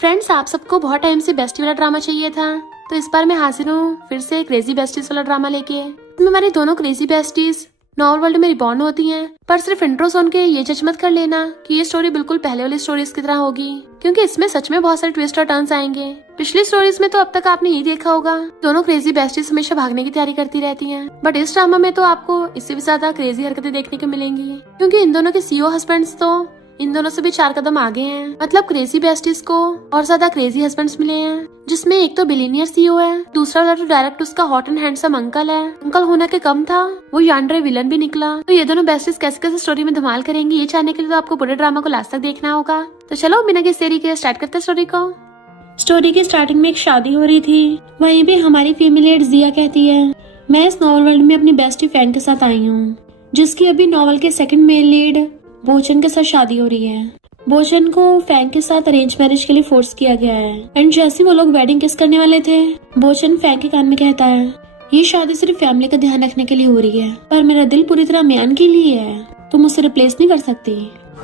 Friends, आप सबको बहुत टाइम से बेस्टी वाला ड्रामा चाहिए था, तो इस बार मैं हाजिर हूँ फिर से क्रेजी बेस्टीज वाला ड्रामा लेके। इसमें हमारी दोनों क्रेजी बेस्टीज नॉर्मल वर्ल्ड में रिबॉर्न होती हैं, पर सिर्फ इंट्रो सुन के ये जज मत कर लेना कि ये स्टोरी बिल्कुल पहले वाली स्टोरीज की तरह होगी, क्योंकि इसमें सच में बहुत सारे ट्विस्ट और टर्न्स आएंगे। पिछली स्टोरीज में तो अब तक आपने ये देखा होगा, दोनों क्रेजी बेस्टीज हमेशा भागने की तैयारी करती रहती हैं, बट इस ड्रामा में तो आपको इससे भी ज्यादा क्रेजी हरकतें देखने को मिलेंगी, क्योंकि इन दोनों के सीईओ हस्बैंड्स तो इन दोनों से भी 4 कदम आगे हैं। मतलब क्रेजी बेस्टीज को और ज्यादा क्रेजी हस्बैंड्स मिले हैं, जिसमें एक तो बिलियनियर सीईओ है, दूसरा वाला तो डायरेक्ट उसका हॉट एंड हैंडसम अंकल है। अंकल होने के कम था, वो यान्ड्रे विलन भी निकला। तो ये दोनों बेस्टीज कैसे कैसे स्टोरी में धमाल करेंगी, ये जानने के लिए तो आपको पूरे ड्रामा को लास्ट तक देखना होगा। तो चलो बिना किसी देरी के स्टार्ट करते स्टोरी को। स्टोरी की स्टार्टिंग में एक शादी हो रही थी। वहीं पे हमारी फीमेल लीड जिया कहती है, मैं इस नॉवल वर्ल्ड में अपनी बेस्टी फ्रेंड के साथ आई हूँ, जिसकी अभी नॉवल के सेकंड मेल लीड बोचन के साथ शादी हो रही है। बोचन को फैंग के साथ अरेंज मैरिज के लिए फोर्स किया गया है। एंड जैसे वो लोग वेडिंग किस करने वाले थे, बोचन फैंग के कान में कहता है, ये शादी सिर्फ फैमिली का ध्यान रखने के लिए हो रही है, पर मेरा दिल पूरी तरह म्यान के लिए है, तुम उसे रिप्लेस नहीं कर सकती।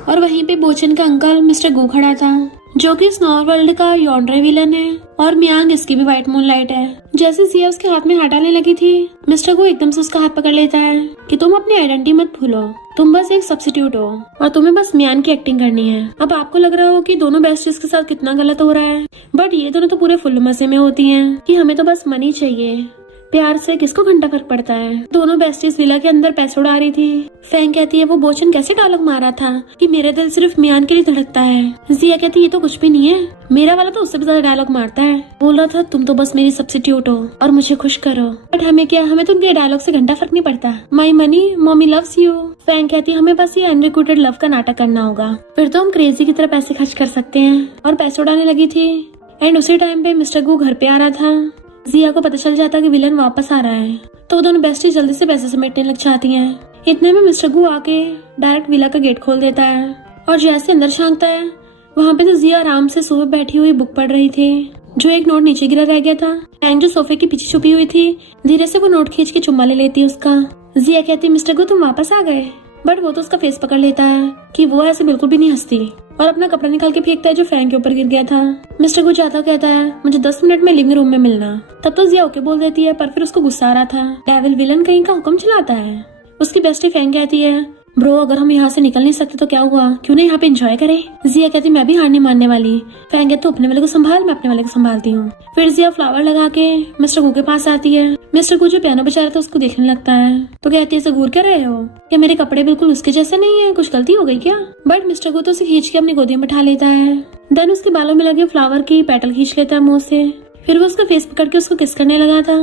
और वहीं पे बोचन का अंकल मिस्टर गू खड़ा था, जो कि इस नॉवल वर्ल्ड का यान्ड्रे विलन है, और मियांग इसकी भी व्हाइट मूनलाइट है। जैसे जिया उसके हाथ में हाथ डालने लगी थी, मिस्टर गू एकदम से उसका हाथ पकड़ लेता है कि तुम अपनी आइडेंटिटी मत भूलो, तुम बस एक सब्स्टिट्यूट हो और तुम्हें बस मियान की एक्टिंग करनी है। अब आपको लग रहा हो कि दोनों बेस्टीज के साथ कितना गलत हो रहा है, बट ये दोनों तो पूरे फुल मजे में होती हैं कि हमें तो बस मनी चाहिए, प्यार से किसको घंटा फर्क पड़ता है। दोनों बेस्टीज विला के अंदर पैसे उड़ा रही थी। फैंग कहती है, वो बोचन कैसे डायलॉग मारा था कि मेरा दिल सिर्फ मियान के लिए धड़कता है। जिया कहती है, ये तो कुछ भी नहीं है, मेरा वाला तो उससे भी ज्यादा डायलॉग मारता है। बोल रहा था तुम तो बस मेरी सब्स्टिट्यूट हो और मुझे खुश करो, बट हमें क्या, हमें तो उनके डायलॉग से घंटा फर्क नहीं पड़ता। My money mommy loves you. फैंग कहती है, हमें बस ये अनरिक्रूटेड लव का नाटक करना होगा, फिर तो हम क्रेजी की तरह पैसे खर्च कर सकते हैं। और पैसे उड़ाने लगी थी। एंड उसी टाइम पे मिस्टर गू घर पे आ रहा था। जिया को पता चल जाता कि विलन वापस आ रहा है, तो दोनों बेस्टी जल्दी से पैसे समेटने लग जाती हैं। इतने में मिस्टर गू आके डायरेक्ट विला का गेट खोल देता है, और जैसे अंदर झांकता है, वहाँ पे तो जिया आराम से सोफे बैठी हुई बुक पढ़ रही थी, जो एक नोट नीचे गिरा रह गया था। फैंग जो सोफे के पीछे छुपी हुई थी, धीरे से वो नोट खींच के चुम्मा ले लेती है उसका। जिया कहती, मिस्टर गू तुम वापस आ गए, बट वो तो उसका फेस पकड़ लेता है कि वो ऐसे बिल्कुल भी नहीं हंसती, और अपना कपड़ा निकाल के फेंकता है जो फैंग के ऊपर गिर गया था। मिस्टर गू जाता कहता है, मुझे 10 मिनट में लिविंग रूम में मिलना। तब तो जिया ओके बोल देती है, पर फिर उसको गुस्सा आ रहा था, डेविल विलन कहीं का हुक्म चलाता है। उसकी बेस्टी फैंग कहती है, ब्रो अगर हम यहाँ से निकल नहीं सकते तो क्या हुआ, क्यों नहीं यहाँ पे एंजॉय करें। जिया कहती, मैं भी हार नहीं मानने वाली। फैंग कहती, तो अपने वाले को संभाल, मैं अपने वाले को संभालती हूँ। फिर जिया फ्लावर लगा के मिस्टर गू के पास आती है। मिस्टर गू जो पियानो बजा रहा था उसको देखने लगता है, तो कहती है, ऐसे घूर क्या रहे हो, क्या मेरे कपड़े बिल्कुल उसके जैसे नहीं है, कुछ गलती हो गई क्या। बट मिस्टर गू तो उसे खींच के अपनी गोदी में बैठा लेता है। देन उसके बालों में लगे फ्लावर की पेटल खींच लेता है मुंह से। फिर वो उसका फेस पकड़ के उसको किस करने लगा था।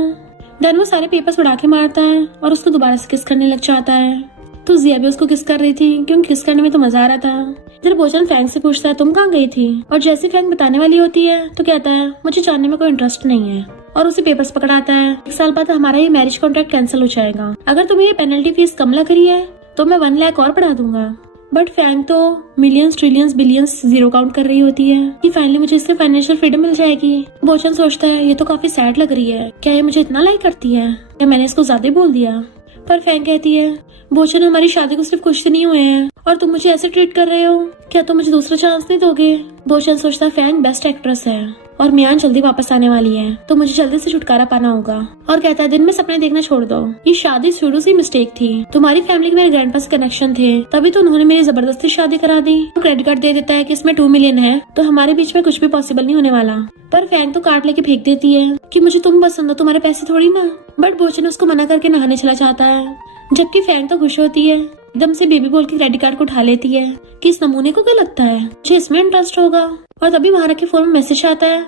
देन वो सारे पेपर्स उड़ा के मारता है और उसको दोबारा से किस करने लग जाता है। तो जिया भी उसको किस कर रही थी, क्योंकि किस करने में तो मजा आ रहा था। इधर बोचन फैंग से पूछता है, तुम कहाँ गई थी, और जैसे फैंग बताने वाली होती है तो कहता है, मुझे जानने में कोई इंटरेस्ट नहीं है, और उसे पेपर्स पकड़ाता है। 1 साल बाद हमारा ये मैरिज कॉन्ट्रैक्ट कैंसिल हो जाएगा, अगर तुम्हें ये पेनल्टी फीस कम लग रही है तो मैं 1 लाख और बढ़ा दूंगा। बट फैंग तो millions trillions billions zero count कर रही होती है कि फाइनली मुझे इससे फाइनेंशियल फ्रीडम मिल जाएगी। बोचन सोचता है, ये तो काफी सैड लग रही है, क्या ये मुझे इतना लाइक करती है, या मैंने इसको ज्यादा ही बोल दिया। पर फैंग कहती है, बोचन हमारी शादी को सिर्फ खुश नहीं हुए हैं, और तुम मुझे ऐसे ट्रीट कर रहे हो, क्या तुम मुझे दूसरा चांस नहीं दोगे। बोचन सोचता है, फैंग बेस्ट एक्ट्रेस है और मियान जल्दी वापस आने वाली है, तो मुझे जल्दी से छुटकारा पाना होगा। और कहता है, दिन में सपने देखना छोड़ दो, ये शादी शुरू से मिस्टेक थी, तुम्हारी फैमिली के मेरे ग्रैंडपा से कनेक्शन थे, तभी तो उन्होंने मेरी जबरदस्ती शादी करा दी। तो क्रेडिट कार्ड दे देता है कि इसमें 2 मिलियन है, तो हमारे बीच में कुछ भी पॉसिबल नहीं होने वाला। पर फैंग तो कार्ड लेके फेंक देती है कि मुझे तुम पसंद हो, तुम्हारे पैसे थोड़ी ना। बट बोचन उसको मना करके नहाने चला जाता है, जबकि फैंग तो खुश होती है, एकदम से बेबी बोल के क्रेडिट कार्ड को उठा लेती है कि इस नमूने को क्या लगता है, मुझे इसमें इंटरेस्ट होगा। और तभी वहां के फोन में मैसेज आता है,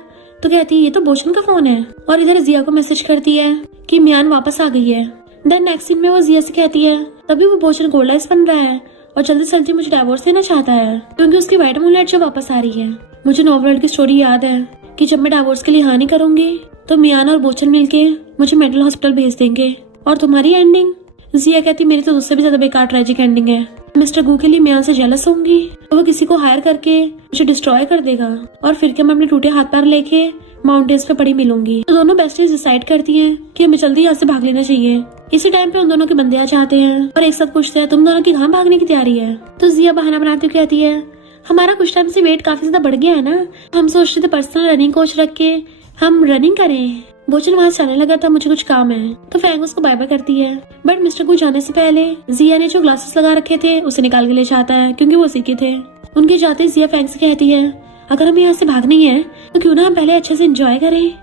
तो कहती है, ये तो बोचन का फोन है, और इधर जिया को मैसेज करती है कि मियान वापस आ गई है। देन नेक्स्ट सीन में वो जिया से कहती है, तभी वो बोचन गोल्ड आइस बन रहा है और जल्दी से जल्दी मुझे डाइवोर्स देना चाहता है, क्योंकि उसकी वाइट मूनलाइट जो वापस आ रही है। मुझे नॉवल की स्टोरी याद है कि जब मैं डाइवोर्स के लिए हाँ नहीं करूंगी तो मियान और बोचन मिलके मुझे मेंटल हॉस्पिटल भेज देंगे। और तुम्हारी एंडिंग, जिया कहती, मेरी तो उससे भी ज्यादा बेकार ट्रेजिक एंडिंग है। मिस्टर गू के लिए मियान से जेलस होंगी, वो किसी को हायर करके मुझे डिस्ट्रॉय कर देगा, और फिर क्या मैं अपने टूटे हाथ पैर लेके माउंटेन्स पे पड़ी मिलूंगी। तो दोनों बेस्टीज डिसाइड करती हैं कि हमें जल्दी यहाँ से भाग लेना चाहिए। इसी टाइम पे उन दोनों के बंदे आ जाते हैं और एक साथ पूछते हैं, तुम दोनों की कहाँ भागने की तैयारी है। तो जिया बहाना बनाती हुई कहती है, हमारा कुछ टाइम से वेट काफी ज्यादा बढ़ गया है ना, हम सोच रहे थे पर्सनल रनिंग कोच रख के हम रनिंग करें। बोचन वहां से आने लगा था, मुझे कुछ काम है, तो फैंग उसको बाय बाय करती है। बट मिस्टर को जाने से पहले जिया ने जो ग्लासेस लगा रखे थे उसे निकाल के ले जाता है, क्योंकि वो उसी के थे। उनके जाते जिया फैंग से कहती है, अगर हमें यहाँ से भागनी है तो क्यों ना हम पहले अच्छे से एंजॉय करें।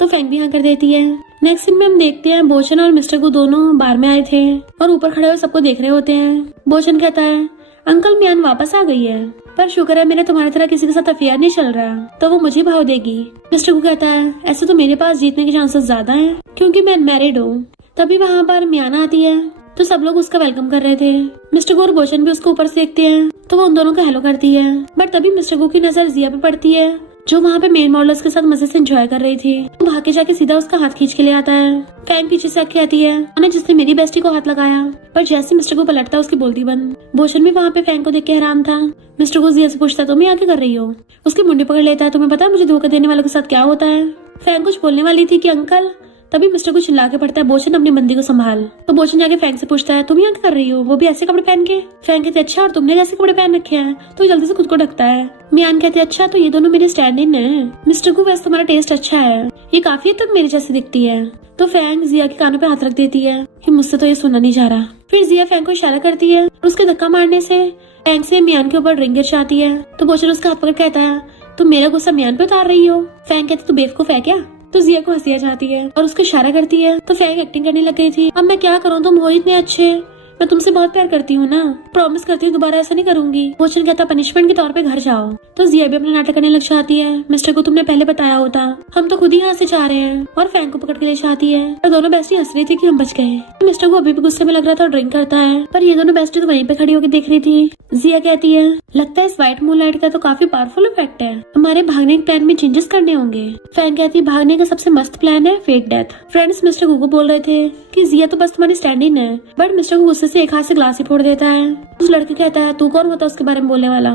तो फैंग भी हाँ कर देती है। नेक्स्ट सीन में हम देखते हैं बोचन और मिस्टर को दोनों बार में आए थे और ऊपर खड़े हुए सबको देख रहे होते हैं। बोचन कहता है, अंकल मियान वापस आ गई है, पर शुक्र है मेरे तुम्हारी तरह किसी के साथ अफेयर नहीं चल रहा, तो वो मुझे भाव देगी। मिस्टर को कहता है, ऐसे तो मेरे पास जीतने के चांसेस ज्यादा हैं, क्योंकि मैं अनमैरिड हूँ। तभी वहाँ पर मियान आती है, तो सब लोग उसका वेलकम कर रहे थे। मिस्टर गो और बोचन भी उसको ऊपर से देखते हैं, तो वो उन दोनों का हेलो करती है। बट तभी मिस्टर गो की नजर जिया पे पड़ती है, जो वहाँ पे मेन मॉडल्स के साथ मजे से एंजॉय कर रही थी। तो भाग के जाके सीधा उसका हाथ खींच के ले आता है। फैंग पीछे से आके आती है, मैंने जिसने मेरी बेस्टी को हाथ लगाया, पर जैसे मिस्टर को पलटता उसकी बोलती बंद। बोचन भी वहाँ पे फैंग को देख के हैरान था। मिस्टर को जिया से पूछता, तुम यहाँ क्या कर रही हो? उसकी मुंडी पकड़ लेता है, तुम्हें पता है मुझे धोखा देने वालों के साथ क्या होता है? फैंग कुछ बोलने वाली थी कि अंकल, तभी मिस्टर को चिल्ला के पड़ता है, बोचन अपनी बंदी को संभाल। तो बोचन जाके फैंग से पूछता है, तुम यहाँ क्या कर रही हो, वो भी ऐसे कपड़े पहन के? फैंग कहते, अच्छा और तुमने कैसे कपड़े पहन रखे हैं? तो जल्दी से खुद को ढकता है। मियान कहते, अच्छा तो ये दोनों मेरे स्टैंड इन है। मिस्टर को वैसे तुम्हारा टेस्ट अच्छा है, ये काफी हद तक मेरे जैसी दिखती है। तो फैंग जिया के कानों पे हाथ रख देती है कि मुझसे तो ये सुना नहीं जा रहा। फिर जिया फैंग को इशारा करती है और उसके धक्का मारने से फैंग से मियान के ऊपर ड्रिंक गिर जाती है। तो बोचन उसका हाथ पकड़ कहता है, तुम मेरा गुस्सा मियान पे उतार रही हो? फैंग कहती, तू बेवकूफ है क्या? तो जिया को हंसी आ जाती है और उसको इशारा करती है। तो फैंग एक्टिंग करने लग गई थी, अब मैं क्या करूँ, तुम हो इतने अच्छे, मैं तुमसे बहुत प्यार करती हूँ ना, प्रॉमिस करती हूँ दोबारा ऐसा नहीं करूंगी। बोचन कहता, पनिशमेंट के तौर पे घर जाओ। तो जिया भी अपना नाटक करने लग जाती है, मिस्टर को तुमने पहले बताया होता, हम तो खुद ही यहाँ से जा रहे हैं। और फैंग को पकड़ के ले जाती है और दोनों बेस्टी हंस रही थी कि हम बच गए। मिस्टर को अभी भी गुस्से में लग रहा था और ड्रिंक करता है, पर ये दोनों बेस्टी तो वहीं पे खड़ी होकर देख रही थी। जिया कहती है, लगता है इस व्हाइट मूनलाइट का तो काफी पावरफुल इफेक्ट है, हमारे भागने के प्लान में चेंजेस करने होंगे। फैंग कहती है, भागने का सबसे मस्त प्लान है फेक डेथ। फ्रेंड्स मिस्टर को बोल रहे थे कि जिया तो बस तुम्हारी स्टैंड इन है, बट मिस्टर को गुस्से से एक हाथ से ग्लास ही फोड़ देता है। उस लड़के कहता है, तू कौन होता है उसके बारे में बोलने वाला?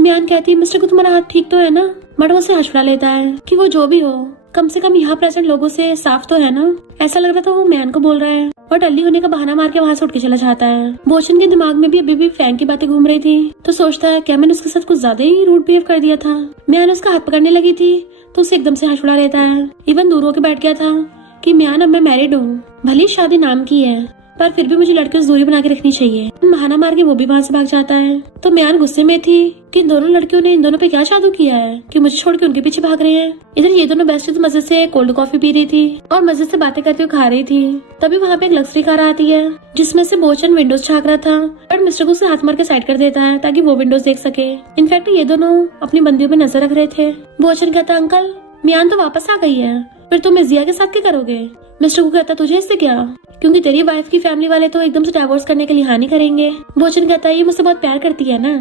मियान कहती है, मिस्टर को तुम्हारा हाथ ठीक तो है ना? बट वो उसे हंसड़ा लेता है कि वो जो भी हो, कम से कम यहाँ प्रेजेंट लोगों से साफ तो है ना। ऐसा लग रहा था वो मियान को बोल रहा है और टल्ली होने का बहाना मार के वहाँ से उठ के चला जाता है। बोचन के दिमाग में भी अभी भी फैंग की बातें घूम रही थी, तो सोचता है क्या मैंने उसके साथ कुछ ज्यादा ही रूड बिहेव कर दिया था। मियान उसका हाथ पकड़ने लगी थी तो उसे एकदम से हाथ छुड़ा लेता है। इवन दूर होकर बैठ गया था कि मियान अब मैं मैरिड हूँ, भले शादी नाम की है, पर फिर भी मुझे लड़के से दूरी बना के रखनी चाहिए। बहाना मार के वो भी वहाँ से भाग जाता है। तो मियान गुस्से में थी कि इन दोनों लड़कियों ने इन दोनों पे क्या जादू किया है कि मुझे छोड़ के उनके पीछे भाग रहे हैं। इधर ये दोनों बेस्टी तो मजे से कोल्ड कॉफी पी रही थी और मजे से बातें करते हुए खा रही थी। तभी वहाँ पे एक लग्जरी कार आती है जिसमें से बोचन विंडोज झाँक रहा था, बट मिस्टर को उसे हाथ मार के साइड कर देता है ताकि वो विंडोज देख सके। इनफैक्ट ये दोनों अपनी बंदियों पे नजर रख रहे थे। बोचन कहता, अंकल मियान तो वापस आ गई है, फिर तुम जिया के साथ क्या करोगे? मिस्टर को कहता, तुझे इससे क्या, क्योंकि तेरी वाइफ की फैमिली वाले तो एकदम से डाइवोर्स करने के लिए हाँ नहीं करेंगे। बोचन कहता है, ये मुझसे बहुत प्यार करती है ना,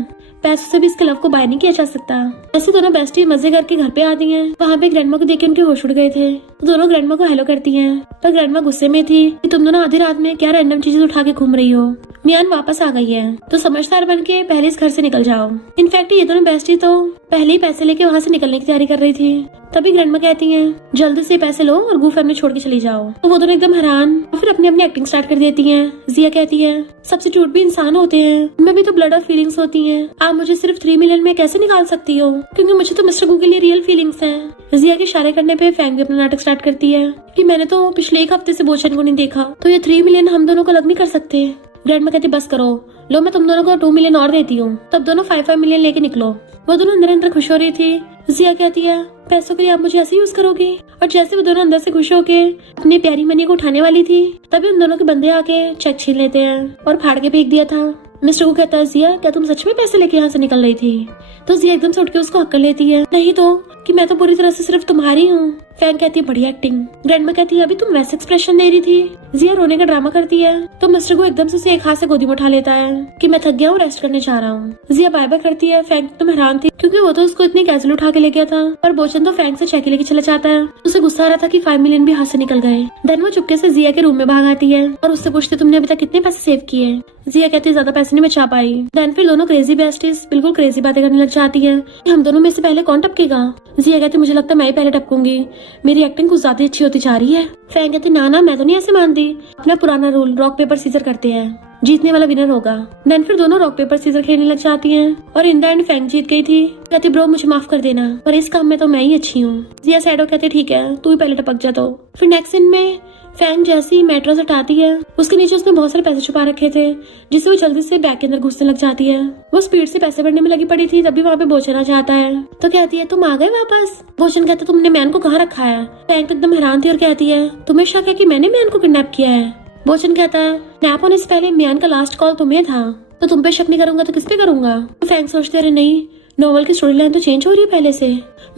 पैसों से भी इसके लव को बाय नहीं किया जा सकता। ऐसे दोनों बेस्टी मजे करके घर पे आती हैं। वहाँ पे ग्रैंडमा को देख के उनके होश उड़ गए थे, तो दोनों ग्रैंडमा को हेलो करती हैं, पर ग्रैंडमा गुस्से में थी कि तुम दोनों आधी रात में क्या रैंडम चीजें उठा के घूम रही हो। मियान वापस आ गई है तो समझदार बन के पहले इस घर से निकल जाओ। इनफैक्ट ये दोनों बेस्टी तो पहले ही पैसे लेके वहाँ से निकलने की तैयारी कर रही थी। तभी ग्रैंडमा कहती हैं, जल्दी से पैसे लो और गू फैमिली छोड़ के चली जाओ। तो वो दोनों एकदम हैरान और फिर अपनी अपनी एक्टिंग स्टार्ट कर देती हैं। जिया कहती है, सब्स्टिट्यूट भी इंसान होते हैं, उनमें भी तो ब्लड और फीलिंग्स होती हैं, आप मुझे सिर्फ 3 मिलियन में कैसे निकाल सकती हो, क्योंकि मुझे तो मिस्टर गू के लिए रियल फीलिंग्स हैं। जिया के इशारे करने पे फैंग भी अपना नाटक स्टार्ट करती है कि मैंने तो पिछले 1 हफ्ते से बोचन को नहीं देखा, तो ये 3 मिलियन हम दोनों को अलग नहीं कर सकते। ग्रैंडमा कहती, बस करो, लो मैं तुम दोनों को 2 मिलियन और देती हूँ, तब दोनों 5 मिलियन लेके निकलो। वो दोनों अंदर अंदर खुश हो रही थी। जिया कहती है, पैसों के लिए आप मुझे ऐसे यूज करोगे? और जैसे वो दोनों अंदर से खुश होके अपनी प्यारी मनी को उठाने वाली थी, तभी उन दोनों के बंदे आके चेक छीन लेते हैं और फाड़ के फेंक दिया था। मिस्टर को कहता है, जिया क्या तुम सच में पैसे लेके यहाँ से निकल रही थी? तो जिया एकदम से उठ के उसको हक कर लेती है, नहीं तो कि मैं तो पूरी तरह से सिर्फ तुम्हारी हूँ। फैंग कहती है, बढ़िया एक्टिंग। ग्रैंडमा कहती है, अभी तुम वैसे एक्सप्रेशन दे रही थी। जिया रोने का ड्रामा करती है तो मिस्टर को एकदम से उसे एक हाथ से गोदी में उठा लेता है कि मैं थक गया हूँ, रेस्ट करने जा रहा हूँ। जिया बाय बाय करती है। फैंग तो हैरान थी क्योंकि वो तो उसको इतनी कैजुअली उठा के ले गया था, पर बोचन तो फैंग से चेक लेके चला जाता है। उसे गुस्सा आ रहा था कि 5 मिलियन भी हाथ से निकल गए। देन वो चुपके से जिया के रूम में भाग आती है और उससे पूछती, तुमने अभी तक कितने पैसे सेव किए? जिया कहती है, ज्यादा पैसे नहीं बचा पाई। देन फिर दोनों क्रेजी बेस्टीज बिल्कुल क्रेजी बातें करने लग जाती है कि हम दोनों में से पहले कौन टपकेगा। जिया कहती, मुझे लगता है मैं ही पहले टपकूंगी, मेरी एक्टिंग कुछ ज्यादा अच्छी होती जा रही है। फैंग कहती, ना ना मैं तो नहीं ऐसे मानती, अपना पुराना रूल रॉक पेपर सीजर करते हैं। जीतने वाला विनर होगा। देन फिर दोनों रॉक पेपर सीजर खेलने लग जाती हैं और इन द एंड फैंग जीत गई थी। कहती ब्रो मुझे माफ कर देना, पर इस काम में तो मैं ही अच्छी हूँ। जिया सैड हो कहती ठीक है तू ही पहले टपक जा। तो फिर नेक्स्ट सीन में फैंग जैसी मैट्रेस हटाती है, उसके नीचे उसने बहुत सारे पैसे छुपा रखे थे, जिससे वो जल्दी से बैग के अंदर घुसने लग जाती है। वो स्पीड से पैसे भरने में लगी पड़ी थी, तभी वहाँ पे बोचन आ जाता है। तो कहती है तुम आ गए वापस। बोचन कहता है तुमने मैन को कहाँ रखा है। फैंग तो एकदम हैरान थी और कहती है तुम्हें शक है कि मैंने मैन को किडनैप किया है। बोचन कहता है नैप होने से पहले मैन का लास्ट कॉल तुम्हें था, तो तुम पे शक नहीं करूंगा तो किस पे करूंगा। फैंग सोचते अरे नहीं, नोवेल की स्टोरी लाइन तो चेंज हो रही है पहले से,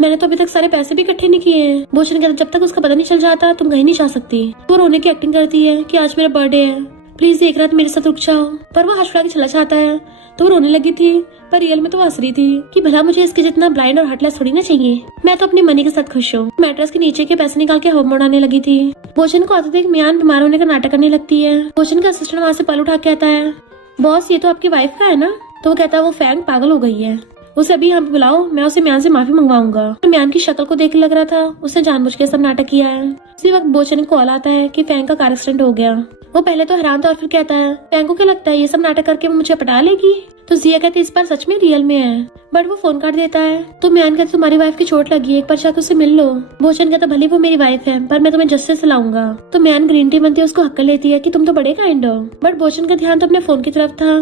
मैंने तो अभी तक सारे पैसे भी इकट्ठे नहीं किए हैं। बोचन कहता जब तक उसका पता नहीं चल जाता तुम कहीं नहीं जा सकती। वो रोने की एक्टिंग करती है कि आज मेरा बर्थडे है, प्लीज एक रात मेरे साथ रुक जाओ, पर वो हंस के चला जाता है। तो वो रोने लगी थी, पर रियल में तो वो हंस रही थी कि भला मुझे इसके जितना ब्लाइंड और हार्टलेस थोड़ी ना चाहिए, मैं तो अपनी मनी के साथ खुश हूँ। मैट्रेस के नीचे के पैसे निकाल के होम उड़ाने लगी थी। बोचन को आते देख मियान बीमार होने का नाटक करने लगती है। बोचन का असिस्टेंट वहाँ से पल उठा के कहता है बॉस ये तो आपकी वाइफ का है ना। तो वो कहता है वो फैंग पागल हो गई है, उसे अभी यहाँ पे बुलाओ, मैं उसे म्यान से माफी मंगवाऊंगा। तो म्यान की शक्ल को देख लग रहा था उसने जानबूझ के सब नाटक किया है। उसी वक्त बोचन को कॉल आता है कि फैंग का कार एक्सीडेंट हो गया। वो पहले तो हैरान था और फिर कहता है फैंग को क्या लगता है ये सब नाटक करके वो मुझे पटा लेगी। तो जिया कहती इस बार सच में रियल में है, बट वो फोन काट देता है। तो म्यान कहती तुम्हारी वाइफ की चोट लगी है, एक बार जाकर उससे मिल लो। बोचन कहता भले वो मेरी वाइफ है पर मैं तुम्हें जस्टिस से लाऊंगा। तो म्यान ग्रीन टी बनती है उसको हक्का लेती है कि तुम तो बड़े काइंड हो, बट बोचन का ध्यान तो अपने फोन की तरफ था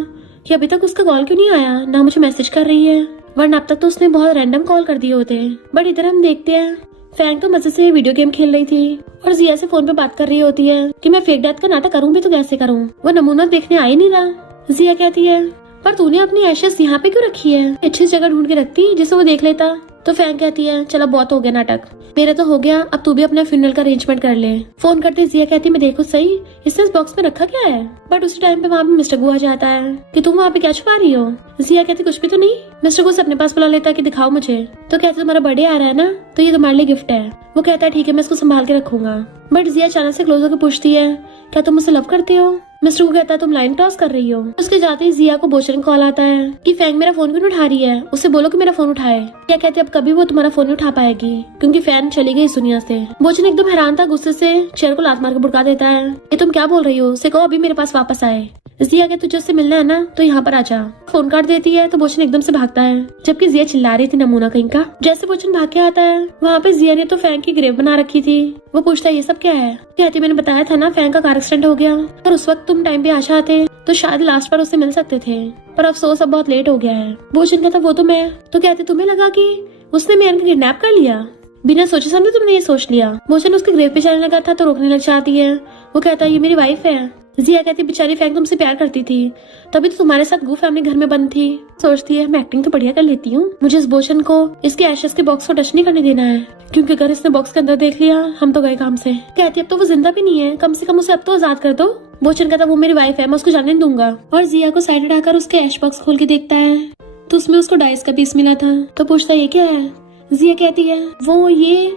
कि अभी तक उसका कॉल क्यों नहीं आया, ना मुझे मैसेज कर रही है, वरना अब तक तो उसने बहुत रैंडम कॉल कर दिए होते। बट इधर हम देखते हैं फैंग तो मजे से वीडियो गेम खेल रही थी और जिया से फोन पे बात कर रही होती है कि मैं फेक डेथ का नाटक करूँ भी तो कैसे करूँ, वो नमूना देखने आ ही नहीं रहा। जिया कहती है पर तूने अपनी एशेस यहाँ पे क्यों रखी है, अच्छी जगह ढूंढ के रखती जिसे वो देख लेता। तो फैंग कहती है चलो बहुत हो गया नाटक, मेरा तो हो गया, अब तू भी अपने फ्यूनरल का अरेंजमेंट कर ले। फोन करते जिया कहती मैं देखो सही इसने इस बॉक्स में रखा क्या है। बट उसी टाइम पे वहाँ पे मिस्टर गु आ जाता है कि तुम वहाँ पे क्या छुपा रही हो। जिया कहती कुछ भी तो नहीं। मिस्टर गु से अपने पास बुला लेता है कि दिखाओ मुझे। तो कहते तुम्हारा बर्थडे आ रहा है ना, तो ये तुम्हारे लिए गिफ्ट है। वो कहता है ठीक है मैं इसको संभाल के रखूंगा। बट जिया अचानक से क्लोज होकर पूछती है क्या तुम मुझसे लव करते हो। मिस्टर को कहता है तुम लाइन क्रॉस कर रही हो। उसके जाते ही जिया को बोचन कॉल आता है कि फैंग मेरा फोन क्यों नहीं उठा रही है, उससे बोलो कि मेरा फोन उठाए। क्या कहते अब कभी वो तुम्हारा फोन नहीं उठा पाएगी क्योंकि फैन चली गई इस दुनिया से। बोचन एकदम हैरान था, गुस्से से चेयर को लात मार के भुड़का देता है ये तुम क्या बोल रही हो, उसे कहो अभी मेरे पास वापस आए। जिया के तुझे उससे मिलना है ना तो यहाँ पर आजा। फोन काट देती है तो बोचन एकदम से भागता है, जबकि जिया चिल्ला रही थी नमूना कहीं का। जैसे बोचन भाग के आता है वहाँ पे जिया ने तो फैंग की ग्रेव बना रखी थी। वो पूछता है ये सब क्या है। कहती मैंने बताया था ना फैंग का कार एक्सीडेंट हो गया, और उस वक्त तुम टाइम पे आ जाते तो शायद लास्ट पर उससे मिल सकते थे, पर अफसोस अब बहुत लेट हो गया है। बोचन कहता वो तो मैं। तो कहते तुम्हें लगा कि उसने मैन को किडनैप कर लिया, बिना सोचे समझे तुमने ये सोच लिया। बोचन उसके ग्रेव पे जाने लगा था तो रोकने लग जाती है। वो कहता है ये मेरी वाइफ है। जिया कहती बेचारी फैंग तुमसे प्यार करती थी, तभी तो तुम्हारे साथ गू फैमिली घर में बंद थी। सोचती है मैं एक्टिंग तो बढ़िया कर लेती हूँ, मुझे इस बोचन को इसके एशेस के बॉक्स को टच नहीं करने देना है, क्योंकि अगर इसने बॉक्स के अंदर देख लिया हम तो गए काम से। कहती अब तो वो जिंदा भी नहीं है, कम से कम उसे अब तो आजाद कर दो। बोचन कहता वो मेरी वाइफ है, मैं उसको जाने नहीं दूंगा। और जिया को साइड हटाकर उसके ऐश बॉक्स खोल के देखता है तो उसमें उसको डाइस का पीस मिला था। तो पूछता ये क्या है। जिया कहती है वो ये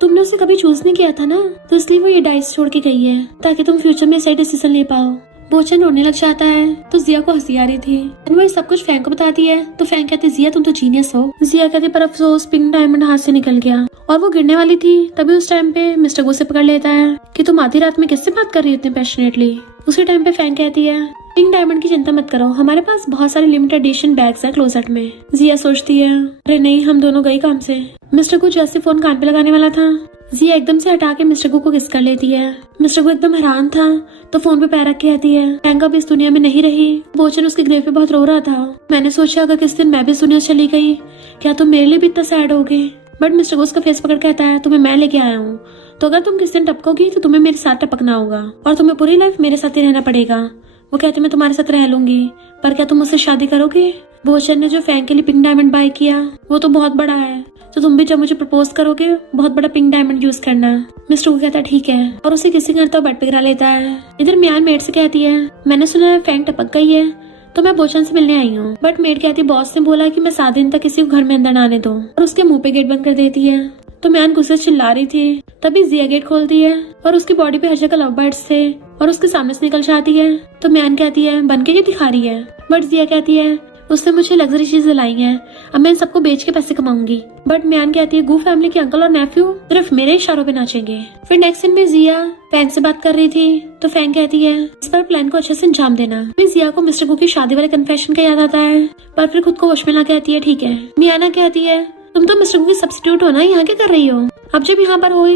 तुमने उसे कभी चूज नहीं किया था ना, तो इसलिए वो ये डाइस छोड़ के गई है ताकि तुम फ्यूचर में सही डिसीजन ले पाओ। बोचन रोने लग जाता है तो जिया को हंसी आ रही थी। वो ये सब कुछ फैंग को बताती है तो फैंग कहती जिया तुम तो जीनियस हो। जिया कहती पर अफसोस पिंक डायमंड हाथ से निकल गया और वो गिरने वाली थी। तभी उस टाइम पे मिस्टर गो से पकड़ लेता है कि तुम आधी रात में किससे बात कर रही हो इतने पैशनेटली। उसी टाइम पे फैंग कहती है पिंक डायमंड की चिंता मत करो, हमारे पास बहुत सारे लिमिटेड एडिशन बैग्स हैं क्लोजेट में। जिया सोचती है अरे नहीं हम दोनों गए काम से। मिस्टर गो जैसे फोन कान पे लगाने वाला था जिया एकदम से हटा के मिस्टर गो को किस कर लेती है। मिस्टर गो एकदम हैरान था तो फोन पे पैर रख के कहती है फैंग अब इस दुनिया में नहीं रही। बोचन उसके ग्रेव पे बहुत रो रहा था। मैंने सोचा अगर किस दिन मैं भी इस दुनिया से चली गई क्या तुम मेरे लिए भी इतना सैड होगे। बट मिस्टर गो उसका फेस पकड़ कहता है तुम्हें मैं लेके आया हूँ, तो अगर तुम किस दिन टपकोगी तो तुम्हें मेरे साथ टपकना होगा और तुम्हें पूरी लाइफ मेरे साथ ही रहना पड़ेगा। वो कहते मैं तुम्हारे साथ रह लूंगी, पर क्या तुम मुझसे शादी करोगे। बोचन ने जो फैंग के लिए पिंक डायमंड बाय किया वो तो बहुत बड़ा है, तो तुम भी जब मुझे प्रपोज करोगे बहुत बड़ा पिंक डायमंड यूज करना। मिस्टर को कहता है ठीक है और उसे किसी करता बेड पे गिरा लेता है। इधर म्यान मेड से कहती है मैंने सुना है फैंग टपक गई है तो मैं बोचन से मिलने आई हूँ। बट मेड कहती है बॉस ने बोला कि मैं 7 दिन तक किसी को घर में अंदर ना आने दूं, और उसके मुंह पे गेट बंद कर देती है। तो म्यान गुस्से चिल्ला रही थी तभी जिया गेट खोलती है और उसकी बॉडी पे हर जगह लव बर्ड्स थे और उसके सामने से निकल जाती है। तो म्यान कहती है बन के क्या दिखा रही है। बट जिया कहती है उसने मुझे लग्जरी चीजें लाई हैं, अब मैं इन सबको बेच के पैसे कमाऊंगी। बट म्यान कहती है गू फैमिली के अंकल और नेफ्यू सिर्फ मेरे इशारों पे नाचेंगे। फिर नेक्स्ट सीन में जिया फैंग से बात कर रही थी तो फैंग कहती है इस पर प्लान को अच्छे से अंजाम देना। फिर जिया को मिस्टर गू की शादी वाले कन्फेशन का याद आता है, पर फिर खुद को होश में ला कहती है ठीक है। मियाना कहती है तुम तो मिस्टर गू की सब्स्टिट्यूट हो ना, यहाँ क्या कर रही हो? अब जब यहाँ पर हो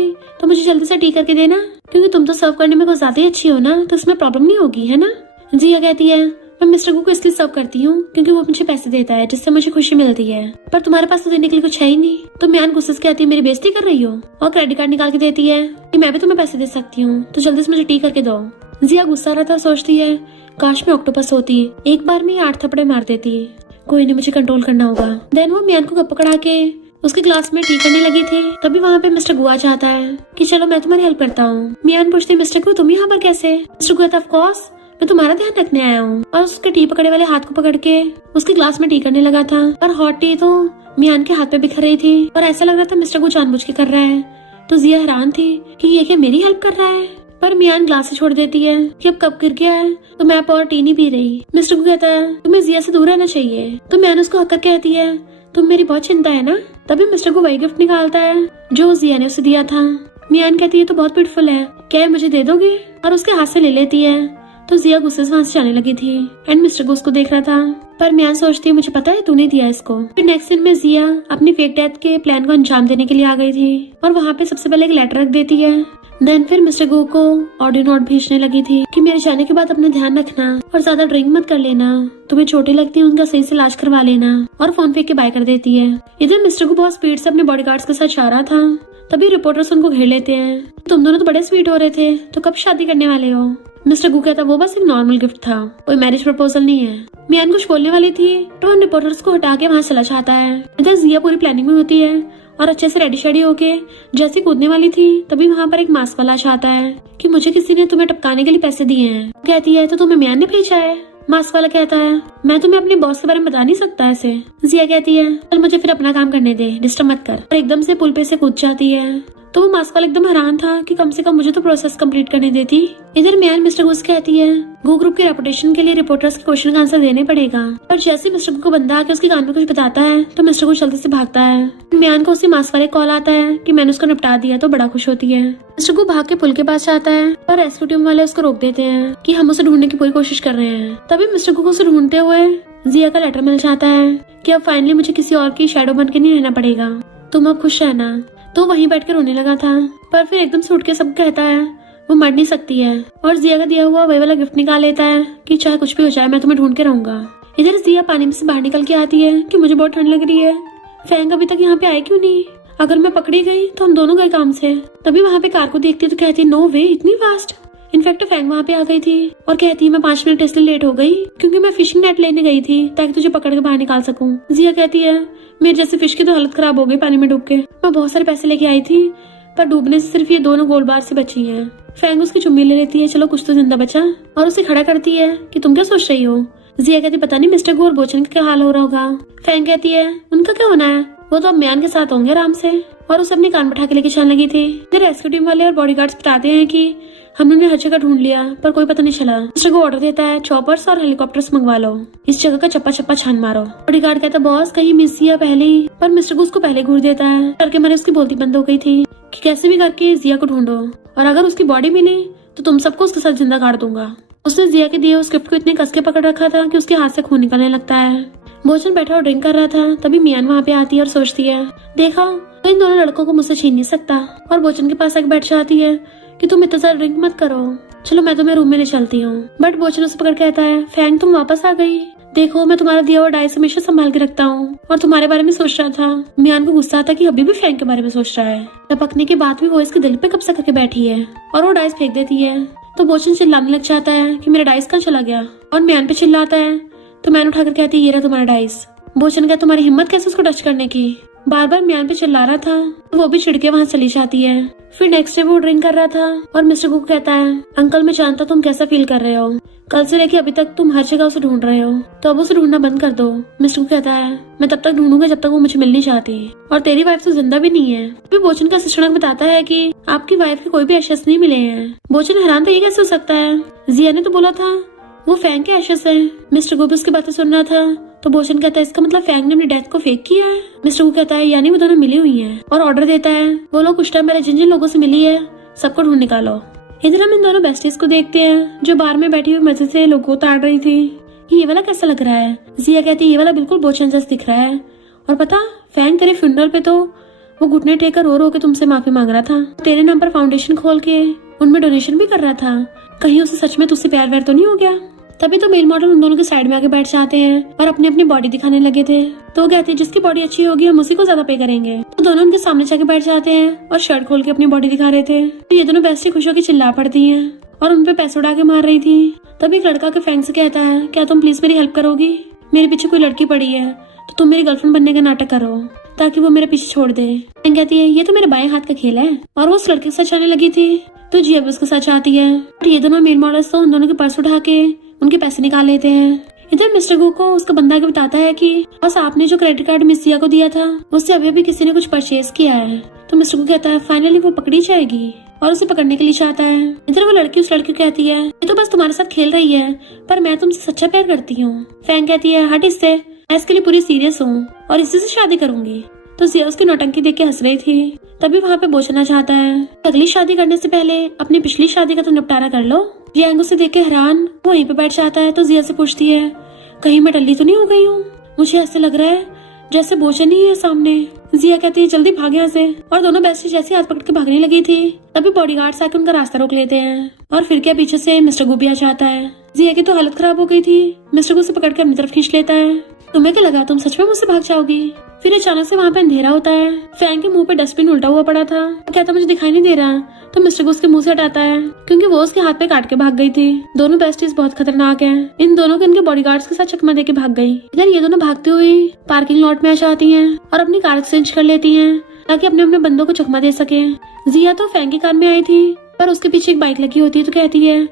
तो मुझे जल्दी से टी करके देना, क्योंकि तुम तो सर्व करने में कुछ ज्यादा ही अच्छी हो ना, तो इसमें प्रॉब्लम नहीं होगी, है ना? जिया कहती है मैं मिस्टर गू को इसलिए सर्व करती हूँ क्योंकि वो मुझे पैसे देता है जिससे मुझे खुशी मिलती है, पर तुम्हारे पास तो देने के लिए कुछ है ही नहीं। तो म्यान गुस्से से कहती है मेरी बेइज्जती कर रही हो, और क्रेडिट कार्ड निकाल के देती है कि मैं भी तुम्हें पैसे दे सकती हूँ, तो जल्दी से मुझे टी करके दो। जिया गुस्सा रहता सोचती है काश मैं ऑक्टोपस होती, एक बार में 8 थप्पड़े मार देती। कोई नहीं, मुझे कंट्रोल करना होगा। देन वो म्यान को पकड़ा के उसके क्लास में टी करने लगी थी, तभी वहाँ पे मिस्टर गु आ जाता है कि चलो मैं तुम्हारी हेल्प करता हूँ। म्यान पूछती है मिस्टर गु तुम यहाँ पर कैसे? मिस्टर गु कहता ऑफ कोर्स मैं तुम्हारा ध्यान रखने आया हूँ, और उसके टी पकड़े वाले हाथ को पकड़ के उसके ग्लास में टी करने लगा था, पर हॉट टी तो म्यान के हाथ पे बिखर रही थी और ऐसा लग रहा था मिस्टर गु जानबूझ के कर रहा है। तो जिया हैरान थी कि ये क्या मेरी हेल्प कर रहा है, पर म्यान ग्लास से छोड़ देती है कि अब कब गिर गया है तो मैं अब और टी नहीं पी रही। मिस्टर गु कहता है तुम्हें जिया से दूर रहना चाहिए, तो म्यान उसको हक कहती है तुम मेरी बहुत चिंता है ना। तभी मिस्टर गु वही गिफ्ट निकालता है जो जिया ने उसे दिया था। म्यान कहती है तो बहुत ब्यूटीफुल है, क्या मुझे दे दोगे? और उसके हाथ से ले लेती है। तो जिया गुस्से से वहाँ से जाने लगी थी एंड मिस्टर गु उसको देख रहा था, पर म्यान सोचती है मुझे पता है तूने दिया इसको। फिर नेक्स्ट सीन में जिया अपनी फेक डेथ के प्लान को अंजाम देने के लिए आ गई थी और वहाँ पे सबसे पहले एक लेटर रख देती है। देन फिर मिस्टर गु को ऑडियो नोट भेजने लगी थी कि मेरे जाने के बाद अपना ध्यान रखना और ज्यादा ड्रिंक मत कर लेना, तुम्हें चोटें लगती है उनका सही से इलाज करवा लेना, और फोन फेंक के बाय कर देती है। इधर मिस्टर गु बहुत स्पीड से अपने बॉडीगार्ड्स के साथ जा रहा था, तभी रिपोर्टर्स उनको घेर लेते हैं। तुम दोनों तो बड़े स्वीट हो रहे थे, तो कब शादी करने वाले हो? मिस्टर गु कहता वो बस एक नॉर्मल गिफ्ट था, कोई मैरिज प्रपोजल नहीं है। म्यान कुछ बोलने वाली थी तो उन रिपोर्टर्स को हटा के वहाँ चला जाता है। इधर जिया पूरी प्लानिंग में होती है और अच्छे से रेडी शेडी होके जैसे कूदने वाली थी, तभी वहाँ पर एक मास्क वाला आता है कि मुझे किसी ने तुम्हें टपकाने के लिए पैसे दिए हैं। कहती है तो तुम्हें म्यान ने भेजा है? मास्क वाला कहता है मैं तुम्हें अपने बॉस के बारे में बता नहीं सकता ऐसे। जिया कहती है चल मुझे फिर अपना काम करने दे, डिस्टर्ब मत कर, और एकदम से पुल पे से कूद जाती है। तो वो मास्क वाला एकदम हैरान था कि कम से कम मुझे तो प्रोसेस कंप्लीट करने देती। इधर म्यान मिस्टर गु से कहती है गु ग्रुप की रेपुटेशन के लिए रिपोर्टर्स के क्वेश्चन का आंसर देने पड़ेगा, पर जैसे मिस्टर गु को बंदा आके उसके कान में कुछ बताता है तो मिस्टर गु जल्दी से भागता है। म्यान को उसी मास्क वाले कॉल आता है कि मैंने उसको निपटा दिया, तो बड़ा खुश होती है। मिस्टर गु भाग के पुल के पास जाता है, पर रेस्क्यू टीम वाले उसको रोक देते हैं कि हम उसे ढूंढने की पूरी कोशिश कर रहे हैं। तभी मिस्टर गु को उसे ढूंढते हुए जिया का लेटर मिल जाता है कि अब फाइनली मुझे किसी और की शैडो बन के नहीं रहना पड़ेगा, तुम अब खुश रहना। तो वहीं बैठकर रोने लगा था, पर फिर एकदम से उठ के सब कहता है वो मर नहीं सकती है, और जिया का दिया हुआ वही वाला गिफ्ट निकाल लेता है कि चाहे कुछ भी हो जाए मैं तुम्हें ढूंढ के रहूंगा। इधर जिया पानी में से बाहर निकल के आती है कि मुझे बहुत ठंड लग रही है, फैंग अभी तक यहाँ पे आए क्यों नहीं? अगर मैं पकड़ी गई तो हम दोनों गए काम से। तभी वहाँ पे कार को देखती है तो कहती है नो वे, इतनी फास्ट। इनफैक्ट फैंग वहाँ पे आ गई थी और कहती है मैं 5 मिनट इसलिए लेट हो गई क्योंकि मैं फिशिंग नेट लेने गई थी ताकि तुझे पकड़ के बाहर निकाल सकूं। जिया कहती है मेरे जैसे फिश की तो हालत खराब हो गई पानी में डूब के, मैं बहुत सारे पैसे लेके आई थी पर डूबने से सिर्फ ये दोनों गोल्ड बार से बची हैं। फैंग उसकी चुम्मी ले लेती है, चलो कुछ तो जिंदा बचा, और उसे खड़ा करती है कि तुम क्या सोच रही हो? जिया कहती पता नहीं मिस्टर गु और बोचन का क्या हाल हो रहा होगा। फैंग कहती है उनका क्या होना है, वो तो अब म्यान के साथ होंगे आराम से, और उसे अपने कान बैठा के लेके चलने लगी थी। फिर रेस्क्यू टीम वाले और बॉडीगार्ड्स बताते हैं कि हमने हर जगह ढूंढ लिया पर कोई पता नहीं चला। मिस्टर को ऑर्डर देता है चॉपर्स और हेलीकॉप्टर्स मंगवा लो, इस जगह का चप्पा चप्पा छान मारो। बॉडीगार्ड कहता बॉस कहीं मिस किया पहले ही, पर मिस्टर को उसको पहले घूर देता है। करके मैंने उसकी बोलती बंद हो गई थी कि कैसे भी करके जिया को ढूंढो, और अगर उसकी बॉडी मिली तो तुम सबको उसके साथ जिंदा गाड़ दूंगा। उसने जिया के दिए उस गिफ्ट को इतने कस के पकड़ रखा था कि उसके हाथ से खून निकलने लगता है। भोजन बैठा और ड्रिंक कर रहा था, तभी मियान वहाँ पे आती है और सोचती है देखा तो इन दोनों लड़कों को मुझसे छीन नहीं सकता, और भोजन के पास आके बैठ जाती है कि तुम इतना ज्यादा ड्रिंक मत करो, चलो मैं तुम्हें रूम में ले चलती हूँ। बट भोजन उसे पकड़ कहता है फैंग तुम वापस आ गई, देखो मैं तुम्हारा दिया हुआ डाइस हमेशा संभाल के रखता हूँ और तुम्हारे बारे में सोच रहा था। मियान को गुस्सा आता कि अभी भी फैंग के बारे में सोच रहा है, टपकने के बाद भी वो इसके दिल पे कब्जा करके बैठी है और वो डाइस फेंक देती है। तो भोजन चिल्लाने लग जाता है कि मेरा डाइस कहाँ चला गया, और म्यान पे चिल्लाता है तो मैन उठाकर कहती है ये रहा तुम्हारा डाइस। भोजन कहता तुम्हारी हिम्मत कैसे उसको टच करने की, बार बार म्यान पे चिल्ला रहा था, तो वो भी चिढ़के वहाँ चली जाती है। फिर नेक्स्ट डे वो ड्रिंक कर रहा था और मिस्टर गु कहता है अंकल मैं जानता तुम कैसा फील कर रहे हो, कल से लेके अभी तक तुम हर जगह उसे ढूंढ रहे हो, तो अब उसे ढूंढना बंद कर दो। मिस्टर गु कहता है मैं तब तक ढूंढूंगा जब तक वो मुझे मिल नहीं चाहती, और तेरी वाइफ तो जिंदा भी नहीं है। फिर भोजन का शिक्षक बताता है कि आपकी वाइफ के कोई भी एशेस नहीं मिले हैं। भोजन हैरान था ये कैसे हो सकता है, जिया ने तो बोला था वो फैंग के एशेस है। मिस्टर गो भी उसकी बातें सुन रहा था। तो बोशन कहता है इसका मतलब फैंग ने अपनी डेथ को फेक किया है। मिस्टर गो कहता है यानी वो दोनों मिली हुई हैं और ऑर्डर देता है वो लोग कुछ टाइम पहले जिन जिन लोगों से मिली है सबको ढूंढ निकालो। इधर हम इन दोनों बेस्टीज को देखते हैं जो बार में बैठी हुई मजे से लोगों को ताड़ रही थी। ये वाला कैसा लग रहा है? जिया कहती है ये वाला बिल्कुल बोशन जैसा दिख रहा है। और पता फैंग तेरे फ्यूनरल पे तो वो घुटने टेक कर रो के तुमसे माफी मांग रहा था। तेरे नाम पर फाउंडेशन खोल के उनमें डोनेशन भी कर रहा था। कहीं उसे सच में तुझसे प्यार व्यार तो नहीं हो गया? तभी तो मेल मॉडल उन दोनों के साइड में आके बैठ जाते हैं और अपनी अपनी बॉडी दिखाने लगे थे। तो वो कहते हैं जिसकी बॉडी अच्छी होगी हम उसी को ज्यादा पे करेंगे। तो दोनों उनके सामने जाके बैठ जाते हैं और शर्ट खोल के अपनी बॉडी दिखा रहे थे। तो ये दोनों बेस्टी खुश होकर चिल्ला पड़ती है और उनपे पैसे उड़ा के मार रही थी। तभी एक लड़का के फैंग से कहता है क्या तुम प्लीज मेरी हेल्प करोगी? मेरे पीछे कोई लड़की पड़ी है तो तुम मेरी गर्लफ्रेंड बनने का नाटक करो ताकि वो मेरे पीछे छोड़ दे। फैंग कहती है ये तो मेरे बाएं हाथ का खेल है और वो उस लड़के के साथ आने लगी थी। तो जिया भी उसके साथ आती है और ये दोनों मेल मॉडल्स तो उन दोनों के पर्स उठा के उनके पैसे निकाल लेते हैं। इधर मिस्टर गो को उसका बंदा के बताता है कि बस आपने जो क्रेडिट कार्ड मिस जिया को दिया था उससे अभी अभी किसी ने कुछ परचेज किया है। तो मिस्टर गो कहता है फाइनली वो पकड़ी जाएगी और उसे पकड़ने के लिए चाहता है। इधर वो लड़की उस लड़के को कहती है ये तो बस तुम्हारे साथ खेल रही है पर मैं तुमसे सच्चा प्यार करती हूँ। फैंग कहती है हट इससे, मैं इसके लिए पूरी सीरियस हूँ और इसी से शादी करूंगी। तो जिया उसकी नौटंकी देख के हंस रही थी। तभी वहाँ पे बोचना चाहता है अगली शादी करने से पहले अपनी पिछली शादी का तो निपटारा कर लो। जिया उसे देख के हैरान वो वहीं पे बैठ जाता है। तो जिया से पूछती है कहीं मैं टल्ली तो नहीं हो गई हूँ? मुझे ऐसे लग रहा है जैसे बोचन ही है सामने। जिया कहती है जल्दी भाग यहाँ से। और दोनों बेस्टी जैसे हाथ पकड़ के भागने लगी थी तभी बॉडीगार्ड्स आके उनका रास्ता रोक लेते हैं और फिर क्या पीछे से मिस्टर गो भी आ जाता है। जिया की तो हालत खराब हो गई थी। मिस्टर गो से पकड़ कर अपनी तरफ खींच लेता है। तुम्हें क्या लगा तुम सच में मुझसे भाग जाओगी? फिर अचानक से वहाँ पे अंधेरा होता है। फैंग के मुंह पे डस्टबिन उल्टा हुआ पड़ा था। कहता मुझे दिखाई नहीं दे रहा। तो मिस्टर गो उसके मुंह से हटाता है क्योंकि वो उसके हाथ पे काट के भाग गई थी। दोनों बेस्टीज बहुत खतरनाक हैं। इन दोनों को इनके बॉडीगार्ड्स के साथ चकमा देके भाग गई। इधर ये दोनों भागती हुई पार्किंग लॉट में आ जाती हैं और अपनी कार एक्सचेंज कर लेती हैं ताकि अपने अपने बंदों को चकमा दे सके। जिया तो फैंग की कार में आई थी पर उसके पीछे एक बाइक लगी होती है। तो कहती है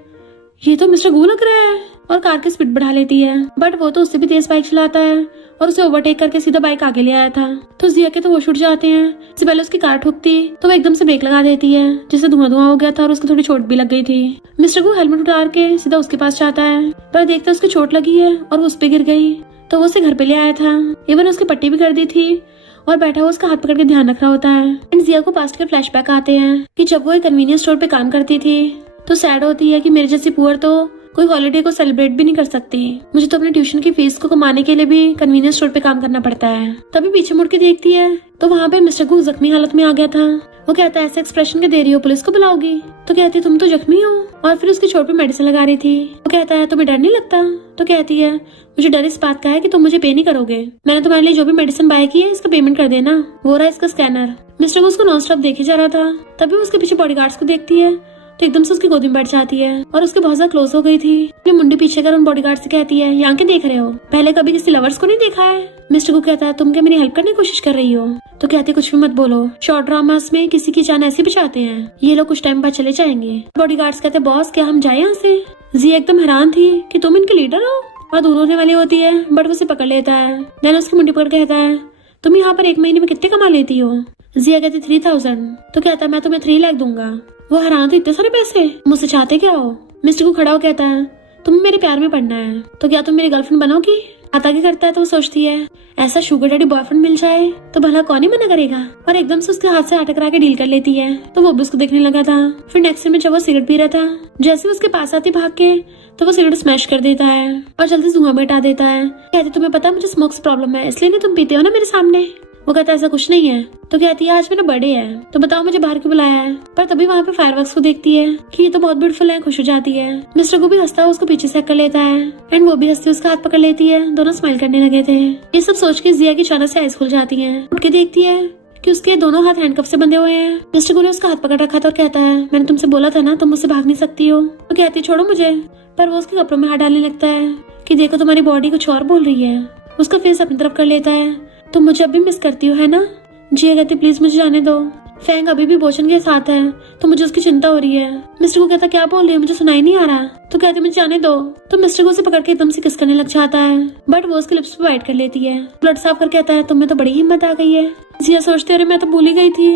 ये तो मिस्टर गो लग रहा है और कार की स्पीड बढ़ा लेती है। बट वो तो उससे भी तेज बाइक चलाता है और उसे ओवरटेक करके सीधा बाइक आगे ले आया था। तो जिया के तो होश उड़ जाते हैं। इससे पहले उसकी कार ठुकती तो वो एकदम से ब्रेक लगा देती है जिससे धुआं धुआं हो गया था और उसको थोड़ी चोट भी लग गई थी। मिस्टर गो हेलमेट उतार के सीधा उसके पास जाता है पर देखते उसकी चोट लगी है और वो उस पे गिर गई। तो वो उसे घर पे ले आया था। इवन उसकी पट्टी भी कर दी थी और बैठा हुआ उसका हाथ पकड़ के ध्यान रख रहा होता है। एंड जिया को पास्ट के फ्लैशबैक आते हैं कि जब वो एक कन्वीनियंस स्टोर पे काम करती थी तो सैड होती है कि मेरे जैसी पुअर तो कोई हॉलिडे को सेलिब्रेट भी नहीं कर सकती। मुझे तो अपने ट्यूशन की फीस को कमाने के लिए भी कन्वीनियंस स्टोर पे काम करना पड़ता है। तभी पीछे मुड़ के देखती है तो वहाँ पे मिस्टर गो जख्मी हालत में आ गया था। वो कहता है ऐसे एक्सप्रेशन के दे रही हो पुलिस को बुलाओगी? तो कहती है तुम तो जख्मी हो। और फिर उसकी चोट पे मेडिसिन लगा रही थी। वो कहता है तुम्हें डर नहीं लगता? तो कहती है मुझे डर इस बात का है कि तुम मुझे पे नहीं करोगे। मैंने तुम्हारे लिए जो भी मेडिसिन बाय की है इसका पेमेंट कर देना। वो रहा इसका स्कैनर। मिस्टर गो उसको नॉन स्टॉप देखे जा रहा था। तभी उसके पीछे बॉडीगार्ड्स को देखती है तो एकदम से उसकी गोदी में बैठ जाती है और उसके बहुत ज्यादा क्लोज हो गई थी। ये मुंडी पीछे कर उन बॉडीगार्ड से कहती है यहाँ के देख रहे हो? पहले कभी किसी लवर्स को नहीं देखा है? मिस्टर को कहता है तुम क्या मेरी हेल्प करने की कोशिश कर रही हो? तो कहती कुछ भी मत बोलो। शॉर्ट ड्रामास में किसी की जान ऐसे बचाते हैं। ये लोग कुछ टाइम बाद चले जाएंगे। बॉडीगार्ड्स कहते बॉस क्या हम जाए यहाँ से? जी एकदम हैरान थी कि तुम इनके लीडर हो। और दूर होने वाली होती है बट वो उसे पकड़ लेता है। देन उसकी मुंडी पकड़ कहता है तुम यहाँ पर एक महीने में कितने कमा लेती हो? जिया कहती 3000। तो कहता है मैं तुम्हें 3 लाख दूंगा। वो हैरान तो इतने सारे पैसे मुझसे चाहते क्या हो? मिस्टर को खड़ा हो कहता है तुम्हें मेरे प्यार में पड़ना है तो क्या तुम मेरी गर्लफ्रेंड बनोगी? आता क्या करता है तो वो सोचती है ऐसा शुगर डैडी बॉयफ्रेंड मिल जाए तो भला कौन ही मना करेगा। और एकदम से उसके हाथ से हाथ टकरा के डील कर लेती है। तो वो भी उसको देखने लगा था। फिर नेक्स्ट में जब वो सिगरेट पी रहा था जैसे उसके पास आती भाग के तो वो सिगरेट स्मैश कर देता है और जल्दी धुआं में हटा देता है। कहती तुम्हें पता मुझे स्मोक्स प्रॉब्लम है इसलिए नहीं तुम पीते हो ना मेरे सामने। वो कहता है ऐसा कुछ नहीं है। तो कहती है आज मेरा बर्थडे है तो बताओ मुझे बाहर क्यों बुलाया है? पर तभी वहाँ पे फायरवर्क्स को देखती है कि ये तो बहुत ब्यूटीफुल है। खुश हो जाती है। मिस्टर को भी हंसता है उसको पीछे से कर लेता है एंड वो भी हंसती उसका हाथ पकड़ लेती है। दोनों स्माइल करने लगे थे। ये सब सोच के जिया की अचानक से आइज खुल जाती है। उठ के देखती है कि उसके दोनों हाथ हैंडकफ से बंधे हुए हैं। मिस्टर को ने उसका हाथ पकड़ रखा था और कहता है मैंने तुमसे बोला था ना तुम मुझसे भाग नहीं सकती हो। तो कहती छोड़ो मुझे। पर वो उसके कपड़ों में हाथ डालने लगता है कि देखो तुम्हारी बॉडी कुछ और बोल रही है। उसका फेस अपनी तरफ कर लेता है। तुम मुझे अभी मिस करती हो है ना? जिया कहती प्लीज मुझे जाने दो। फैंग अभी भी बोचन के साथ है तो मुझे उसकी चिंता हो रही है। मिस्टर को कहता क्या बोल रही है मुझे सुनाई नहीं आ रहा। तो कहती मुझे जाने दो। तो मिस्टर को उसे पकड़ के एकदम से किस करने लग जाता है बट वो उसके लिप्स पे बाइट कर लेती है। ब्लड साफ कर कहता है तुम्हें तो बड़ी हिम्मत आ गई है। जिया सोचते अरे मैं तो भूल ही गई थी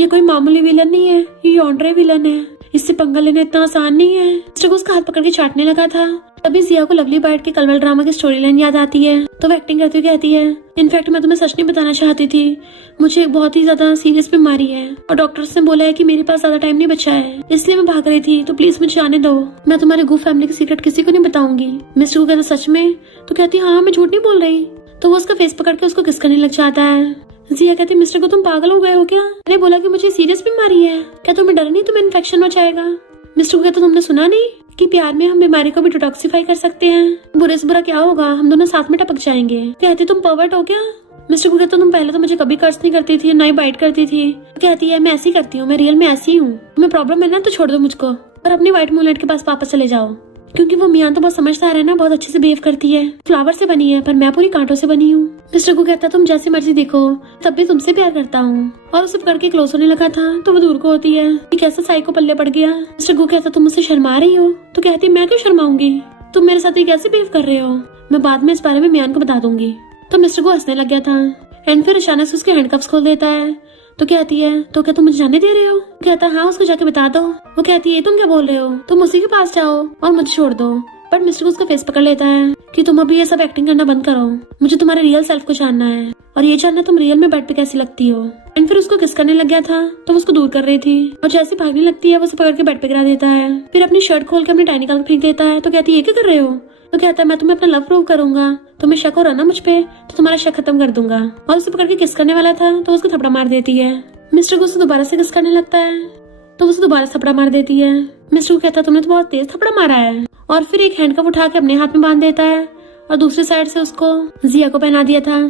ये कोई मामूली विलन नहीं है ये यॉन्ड्रे विलन है। इससे पंगा लेना इतना आसान नहीं है। मिस्टर को उसका हाथ पकड़ के चाटने लगा था। तभी जिया को लवली बाइट के कलवल ड्रामा की स्टोरी लाइन याद आती है, तो वो एक्टिंग करती हुई कहती है, इनफैक्ट मैं तुम्हें सच नहीं बताना चाहती थी, मुझे एक बहुत ही ज्यादा सीरियस बीमारी है और डॉक्टर्स ने बोला है कि मेरे पास ज्यादा टाइम नहीं बचा है, इसलिए मैं भाग रही थी, तो प्लीज मुझे आने दो। मैं तुम्हारे गू फैमिली की सीक्रेट किसी को नहीं बताऊंगी। मिस्टर को कहता सच में? तो कहती हाँ मैं झूठ नहीं बोल रही। तो वो उसका फेस पकड़ के उसको किस करने लग जाता है। जिया कहती मिस्टर को तुम पागल हो गए हो क्या? मैंने बोला कि मुझे सीरियस बीमारी है, क्या तुम्हें डर नहीं तुम्हें इन्फेक्शन हो जाएगा? मिस्टर को कहता तुमने सुना नहीं कि प्यार में हम बीमारी को भी डिटॉक्सिफाई कर सकते हैं, बुरे से बुरा क्या होगा, हम दोनों साथ में टपक जाएंगे। कहती तुम पर्वर्ट हो क्या? मिस्टर को कहता तुम पहले तो मुझे कभी कर्ज नहीं करती थी, ना ही बाइट करती थी। कहती है मैं ऐसी करती हूँ, मैं रियल में ऐसी हूँ, तुम्हें प्रॉब्लम है ना तो छोड़ दो मुझको और अपनी व्हाइट मूलेट के पास वापस चले जाओ, क्योंकि वो मियां तो बहुत समझदार है ना, बहुत अच्छे से बिहेव करती है, फ्लावर से बनी है पर मैं पूरी कांटों से बनी हूँ। मिस्टर को कहता तुम जैसी मर्जी देखो, तब भी तुमसे प्यार करता हूँ। और उसे पकड़ के क्लोज होने लगा था तो वो दूर को होती है कि कैसा साइको पल्ले पड़ गया। मिस्टर को कहता तुम मुझसे शर्मा रही हो? तो कहती मैं क्यों शर्माऊंगी, तुम मेरे साथ ये कैसे बिहेव कर रहे हो, मैं बाद में इस बारे में मियान को बता दूंगी। तो मिस्टर को हंसने लग गया था एंड फिर अचानक से उसके हैंडकफ्स खोल देता है। तो कहती है तो क्या तुम मुझे जाने दे रहे हो? कहता हाँ उसको जाके बता दो। वो कहती है तुम क्या बोल रहे हो, तुम उसी के पास जाओ और मुझे छोड़ दो। बट मिस्टर को उसका फेस पकड़ लेता है कि तुम अभी ये सब एक्टिंग करना बंद करो, मुझे तुम्हारे रियल सेल्फ को जानना है और ये जानना तुम रियल में बेड पे कैसी लगती हो। एंड फिर उसको किस करने लग गया था तो वो उसको दूर कर रही थी और जैसे भागने लगती है वो उसे पकड़ के बेड पे गिरा देता है, फिर अपनी शर्ट खोल के अपनी टाई निकाल के फेंक देता है। तो कहती है ये क्या कर रहे हो? तो कहता है मैं तुम्हें अपना लव प्रूव करूंगा, तुम्हें शक हो रहा ना मुझ पे, तो तुम्हारा शक खत्म कर दूंगा। और उसे पकड़ के किस करने वाला था तो उसको थपड़ा मार देती है। मिस्टर को उसे दोबारा से किस करने लगता है तो उसे दोबारा थपड़ा मार देती है। मिस्टर को कहता तुमने तो बहुत तेज थपड़ा मारा है और फिर एक हैंडकफ उठा के अपने हाथ में बांध देता है और दूसरी साइड से उसको जिया को पहना दिया था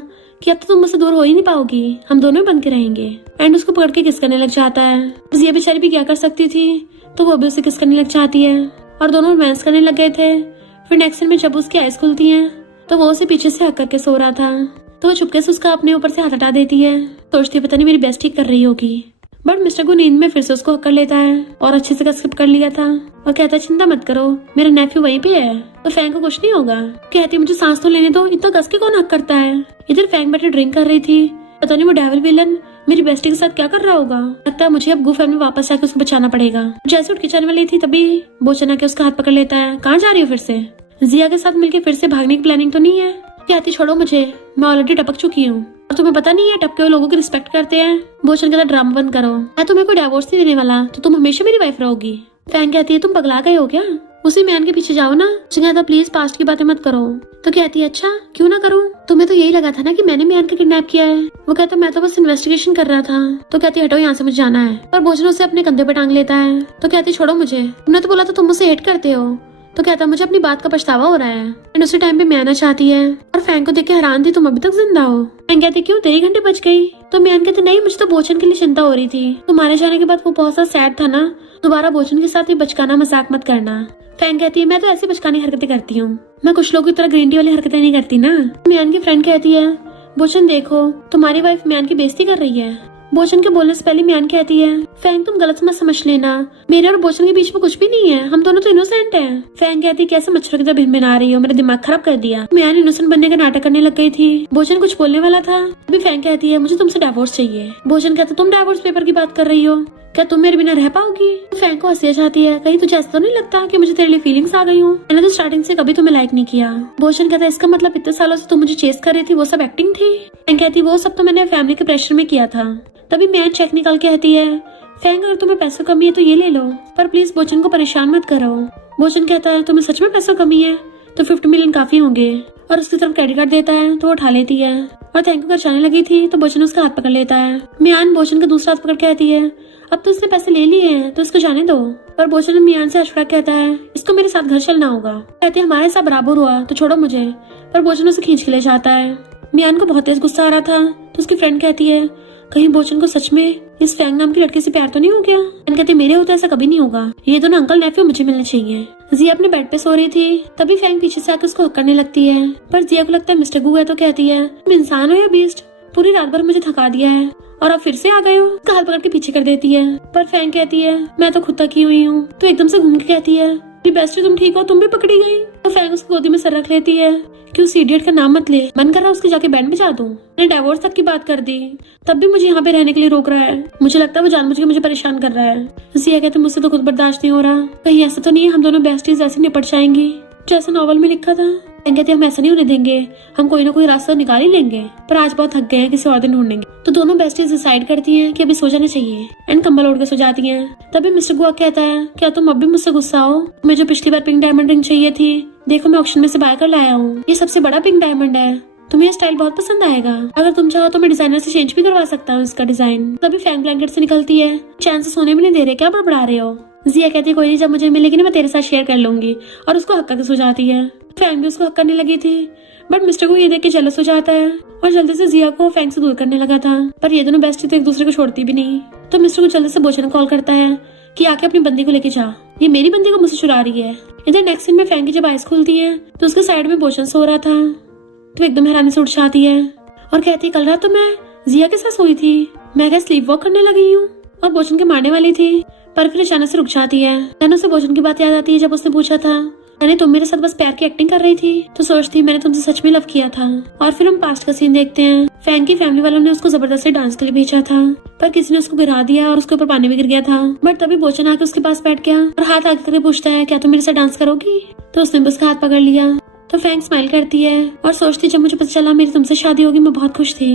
कि अब तो तुम मुझसे दूर हो ही नहीं पाओगी, हम दोनों ही बन के रहेंगे। एंड उसको पकड़ के किस करने लग जाता है। जिया बेचारी भी क्या कर सकती थी, तो वो भी उसे किस करने लग जाती है और दोनों रोमांस करने लग गए थे। फिर नेक्स्ट सीन में जब उसकी आईज खुलती हैं तो वो उसे पीछे से हक करके सो रहा था, तो वो चुपके से उसका अपने ऊपर से हाथ हटा देती है, सोचती पता नहीं मेरी बेस्ट ठीक कर रही होगी। बट मिस्टर को नींद में फिर से उसको हक कर लेता है और अच्छे से कस के पकड़ लिया था और कहता है चिंता मत करो मेरा नेफ्यू वहीं पे है, तो फैंग को कुछ नहीं होगा। कहती मुझे सांस तो लेने दो, इतना कस के कौन हक करता है। इधर फैंग बैठे ड्रिंक कर रही थी, पता नहीं वो डेविल विलन मेरी बेस्टी के साथ क्या कर रहा होगा, लगता है मुझे अब गू फैमिली वापस जाके उसको बचाना पड़ेगा। जैसे उठ के जाने वाली थी तभी बोचन आके उसका हाथ पकड़ लेता है। कहाँ जा रही हो फिर से? जिया के साथ मिलके फिर से भागने की प्लानिंग तो नहीं है? कहती छोड़ो मुझे, मैं ऑलरेडी टपक चुकी हूँ और तुम्हें पता नहीं है टपके हुए लोगों की रिस्पेक्ट करते हैं। बोचन कहता ड्रामा बंद करो, मैं तुम्हें कोई डिवोर्स नहीं देने वाला, तो तुम हमेशा मेरी वाइफ रहोगी। फैंग कहती है तुम पगला गए हो क्या, उसी मैन के पीछे जाओ ना। कहता प्लीज पास्ट की बातें मत करो। तो कहती है अच्छा क्यों ना करूँ, तुम्हें तो यही लगा था ना कि मैंने मैन को किडनैप किया है। वो कहता मैं तो बस इन्वेस्टिगेशन कर रहा था। तो कहती हटो यहाँ से मुझे जाना है, पर बोचन उसे अपने कंधे पे टांग लेता है। तो कहती छोड़ो मुझे, तुमने तो बोला था तुम मुझसे हेट करते हो। तो कहता मुझे अपनी बात का पछतावा हो रहा है। एंड उसी टाइम पे मैं आना चाहती है और फैंग को देख के हैरान थी तुम अभी तक जिंदा हो। फैंग कहती क्यों तेरी घंटे बज गई? तो मैन कहते नहीं मुझे तो बोचन के लिए चिंता हो रही थी, तुम्हारे जाने के बाद वो बहुत सा सैड था ना, दोबारा बोचन के साथ ये बचकाना मजाक मत करना। फैंग कहती है मैं तो ऐसी बचकानी हरकतें करती हूँ, मैं कुछ लोगों की तरह ग्रीन टी वाली हरकतें नहीं करती ना। मैन की फ्रेंड कहती है बोचन देखो तुम्हारी वाइफ मैन की बेइज्जती कर रही है। बोचन के बोलने से पहले म्यान कहती है फैंग तुम गलत मत समझ लेना, मेरे और बोचन के बीच में कुछ भी नहीं है, हम दोनों तो इनोसेंट हैं। फैंग कहती है कैसे मच्छरों की तरह भिनभिना रही हो, मेरा दिमाग खराब कर दिया। म्यान इनोसेंट बनने का नाटक करने लग गई थी। बोचन कुछ बोलने वाला था, अभी फैंग कहती है मुझे तुमसे डिवोर्स चाहिए। बोचन कहता तुम डिवोर्स पेपर की बात कर रही हो, क्या तुम मेरे बिना रह पाओगी? फैंग को हंसी आ जाती है, कहीं तुझे ऐसा तो नहीं लगता कि मुझे तेरे लिए फीलिंग्स आ गई हूँ, मैंने तो स्टार्टिंग से कभी तुम्हें लाइक नहीं किया। बोचन कहता इसका मतलब इतने सालों से तुम मुझे चेस कर रही थी, वो सब एक्टिंग थी। फैंग कहती वो सब तो मैंने फैमिली के प्रेशर में किया था। तभी मैन चेक निकाल के कहती है फैंग अगर तुम्हें पैसों कमी है तो ये ले लो, पर प्लीज बोचन को परेशान मत करो। बोचन कहता है तुम्हें सच में पैसों कमी है तो 50 मिलियन काफी होंगे, और उसकी तरफ क्रेडिट कार्ड देता है तो वो उठा लेती है और थैंक यू कर जाने लगी थी तो बोचन उसका हाथ पकड़ लेता है। मियान बोचन का दूसरा हाथ पकड़ कहती है अब तो उसने पैसे ले लिए हैं तो इसको जाने दो, पर बोचन मियान से अशफाक कहता है इसको मेरे साथ घर चलना होगा। कहती है हमारे साथ बराबर हुआ तो छोड़ो मुझे, पर बोचन उसे खींच के ले जाता है। मियान को बहुत तेज गुस्सा आ रहा था तो उसकी फ्रेंड कहती है कहीं बोचन को सच में इस फैंग नाम की लड़की से प्यार तो नहीं हो गया। कहते मेरे होता ऐसा कभी नहीं होगा, ये दोनों अंकल नेफ्यू मुझे मिलने चाहिए। जिया अपने बेड पे सो रही थी तभी फैंग पीछे से आकर उसको हक करने लगती है, पर जिया को लगता है मिस्टर गू है तो कहती है तुम इंसान हो या बीस्ट, पूरी रात भर मुझे थका दिया है और अब फिर से आ गए हो। उसका हाथ पकड़ के पीछे कर देती है, पर फैंग कहती है मैं तो खुद तक ही हुई हूँ। तो एकदम से घूम के कहती है कि बेस्टी तुम ठीक हो, तुम भी पकड़ी गई। तो फैंग उसकी गोदी में सर रख लेती है कि उस इडियट का नाम मत ले, मन कर रहा उसके जाके बैंड बजा दूं। मैंने डिवोर्स तक की बात कर दी, तब भी मुझे यहाँ पे रहने के लिए रोक रहा है। मुझे लगता है वो जानबूझ के मुझे परेशान कर रहा है। जिया कहते मुझसे तो खुद बर्दाश्त नहीं हो रहा, कहीं ऐसा तो नहीं है हम दोनों बेस्टीज ऐसे निपट जाएंगी जैसे नॉवल में लिखा था। कहते हम ऐसा नहीं होने देंगे, हम कोई ना कोई रास्ता निकाल ही लेंगे, पर आज बहुत थक गए हैं, किसी और दिन ढूंढेंगे। तो दोनों बेस्टीज डिसाइड करती हैं कि अभी सो जाना चाहिए एंड कंबल ओढ़ के सो जाती हैं। तभी मिस्टर गुआ कहता है क्या तुम अब भी मुझसे गुस्सा हो? मुझे जो पिछली बार पिंक डायमंड रिंग चाहिए थी, देखो मैं ऑक्शन में से बाय कर लाया हूँ। ये सबसे बड़ा पिंक डायमंड है, तुम्हें ये स्टाइल बहुत पसंद आएगा। अगर तुम चाहो तो मैं डिजाइनर से चेंज भी करवा सकता हूँ इसका डिजाइन। तभी फैंग ब्लैंकेट से निकलती है, चैन से सोने भी नहीं दे रहे, क्या बड़बड़ा रहे हो? जिया कहती है कोई नहीं, जब मुझे मिलेगी ना मैं तेरे साथ शेयर कर लूंगी, और उसको हक करके सो जाती है। फैंग भी उसको हक करने लगी थी, बट मिस्टर को ये देख के जेलस हो जाता है और जल्दी से जिया को फैंग से दूर करने लगा था। पर ये दोनों बेस्टी तो एक दूसरे को छोड़ती भी नहीं। तो मिस्टर को जल्दी से बोचन कॉल करता है कि आके अपनी बंदी को लेके जा, ये मेरी बंदी को मुझसे चुरा रही है। इधर नेक्स्ट सीन में फैंग की जब आइस खुलती है तो उसके साइड में बोचन सो रहा था। तो एकदम हैरानी से उठ जाती है और कहती है कल रात तो मैं जिया के साथ सोई थी, मैं क्या स्लीप वॉक करने लगी हूँ और बोचन के मारने वाली थी। पर फिर अचानक से रुक जाती है। मैंने उसे बोचन की बात याद आती है जब उसने पूछा था मैंने तुम मेरे साथ बस प्यार की एक्टिंग कर रही थी, तो सोचती मैंने तुमसे सच में लव किया था। और फिर हम पास्ट का सीन देखते हैं। फैंग की फैमिली वालों ने उसको जबरदस्ती डांस के लिए भेजा था, पर किसी ने उसको गिरा दिया और उसके ऊपर पानी भी गिर गया था। बट तभी बोचन आके उसके पास बैठ गया और हाथ आगे करके पूछता है क्या तुम मेरे साथ डांस करोगी? तो उसने भी उसका हाथ पकड़ लिया। तो फैंग स्माइल करती है और सोचती जब मुझे पता चला मेरी तुमसे शादी होगी मैं बहुत खुश थी,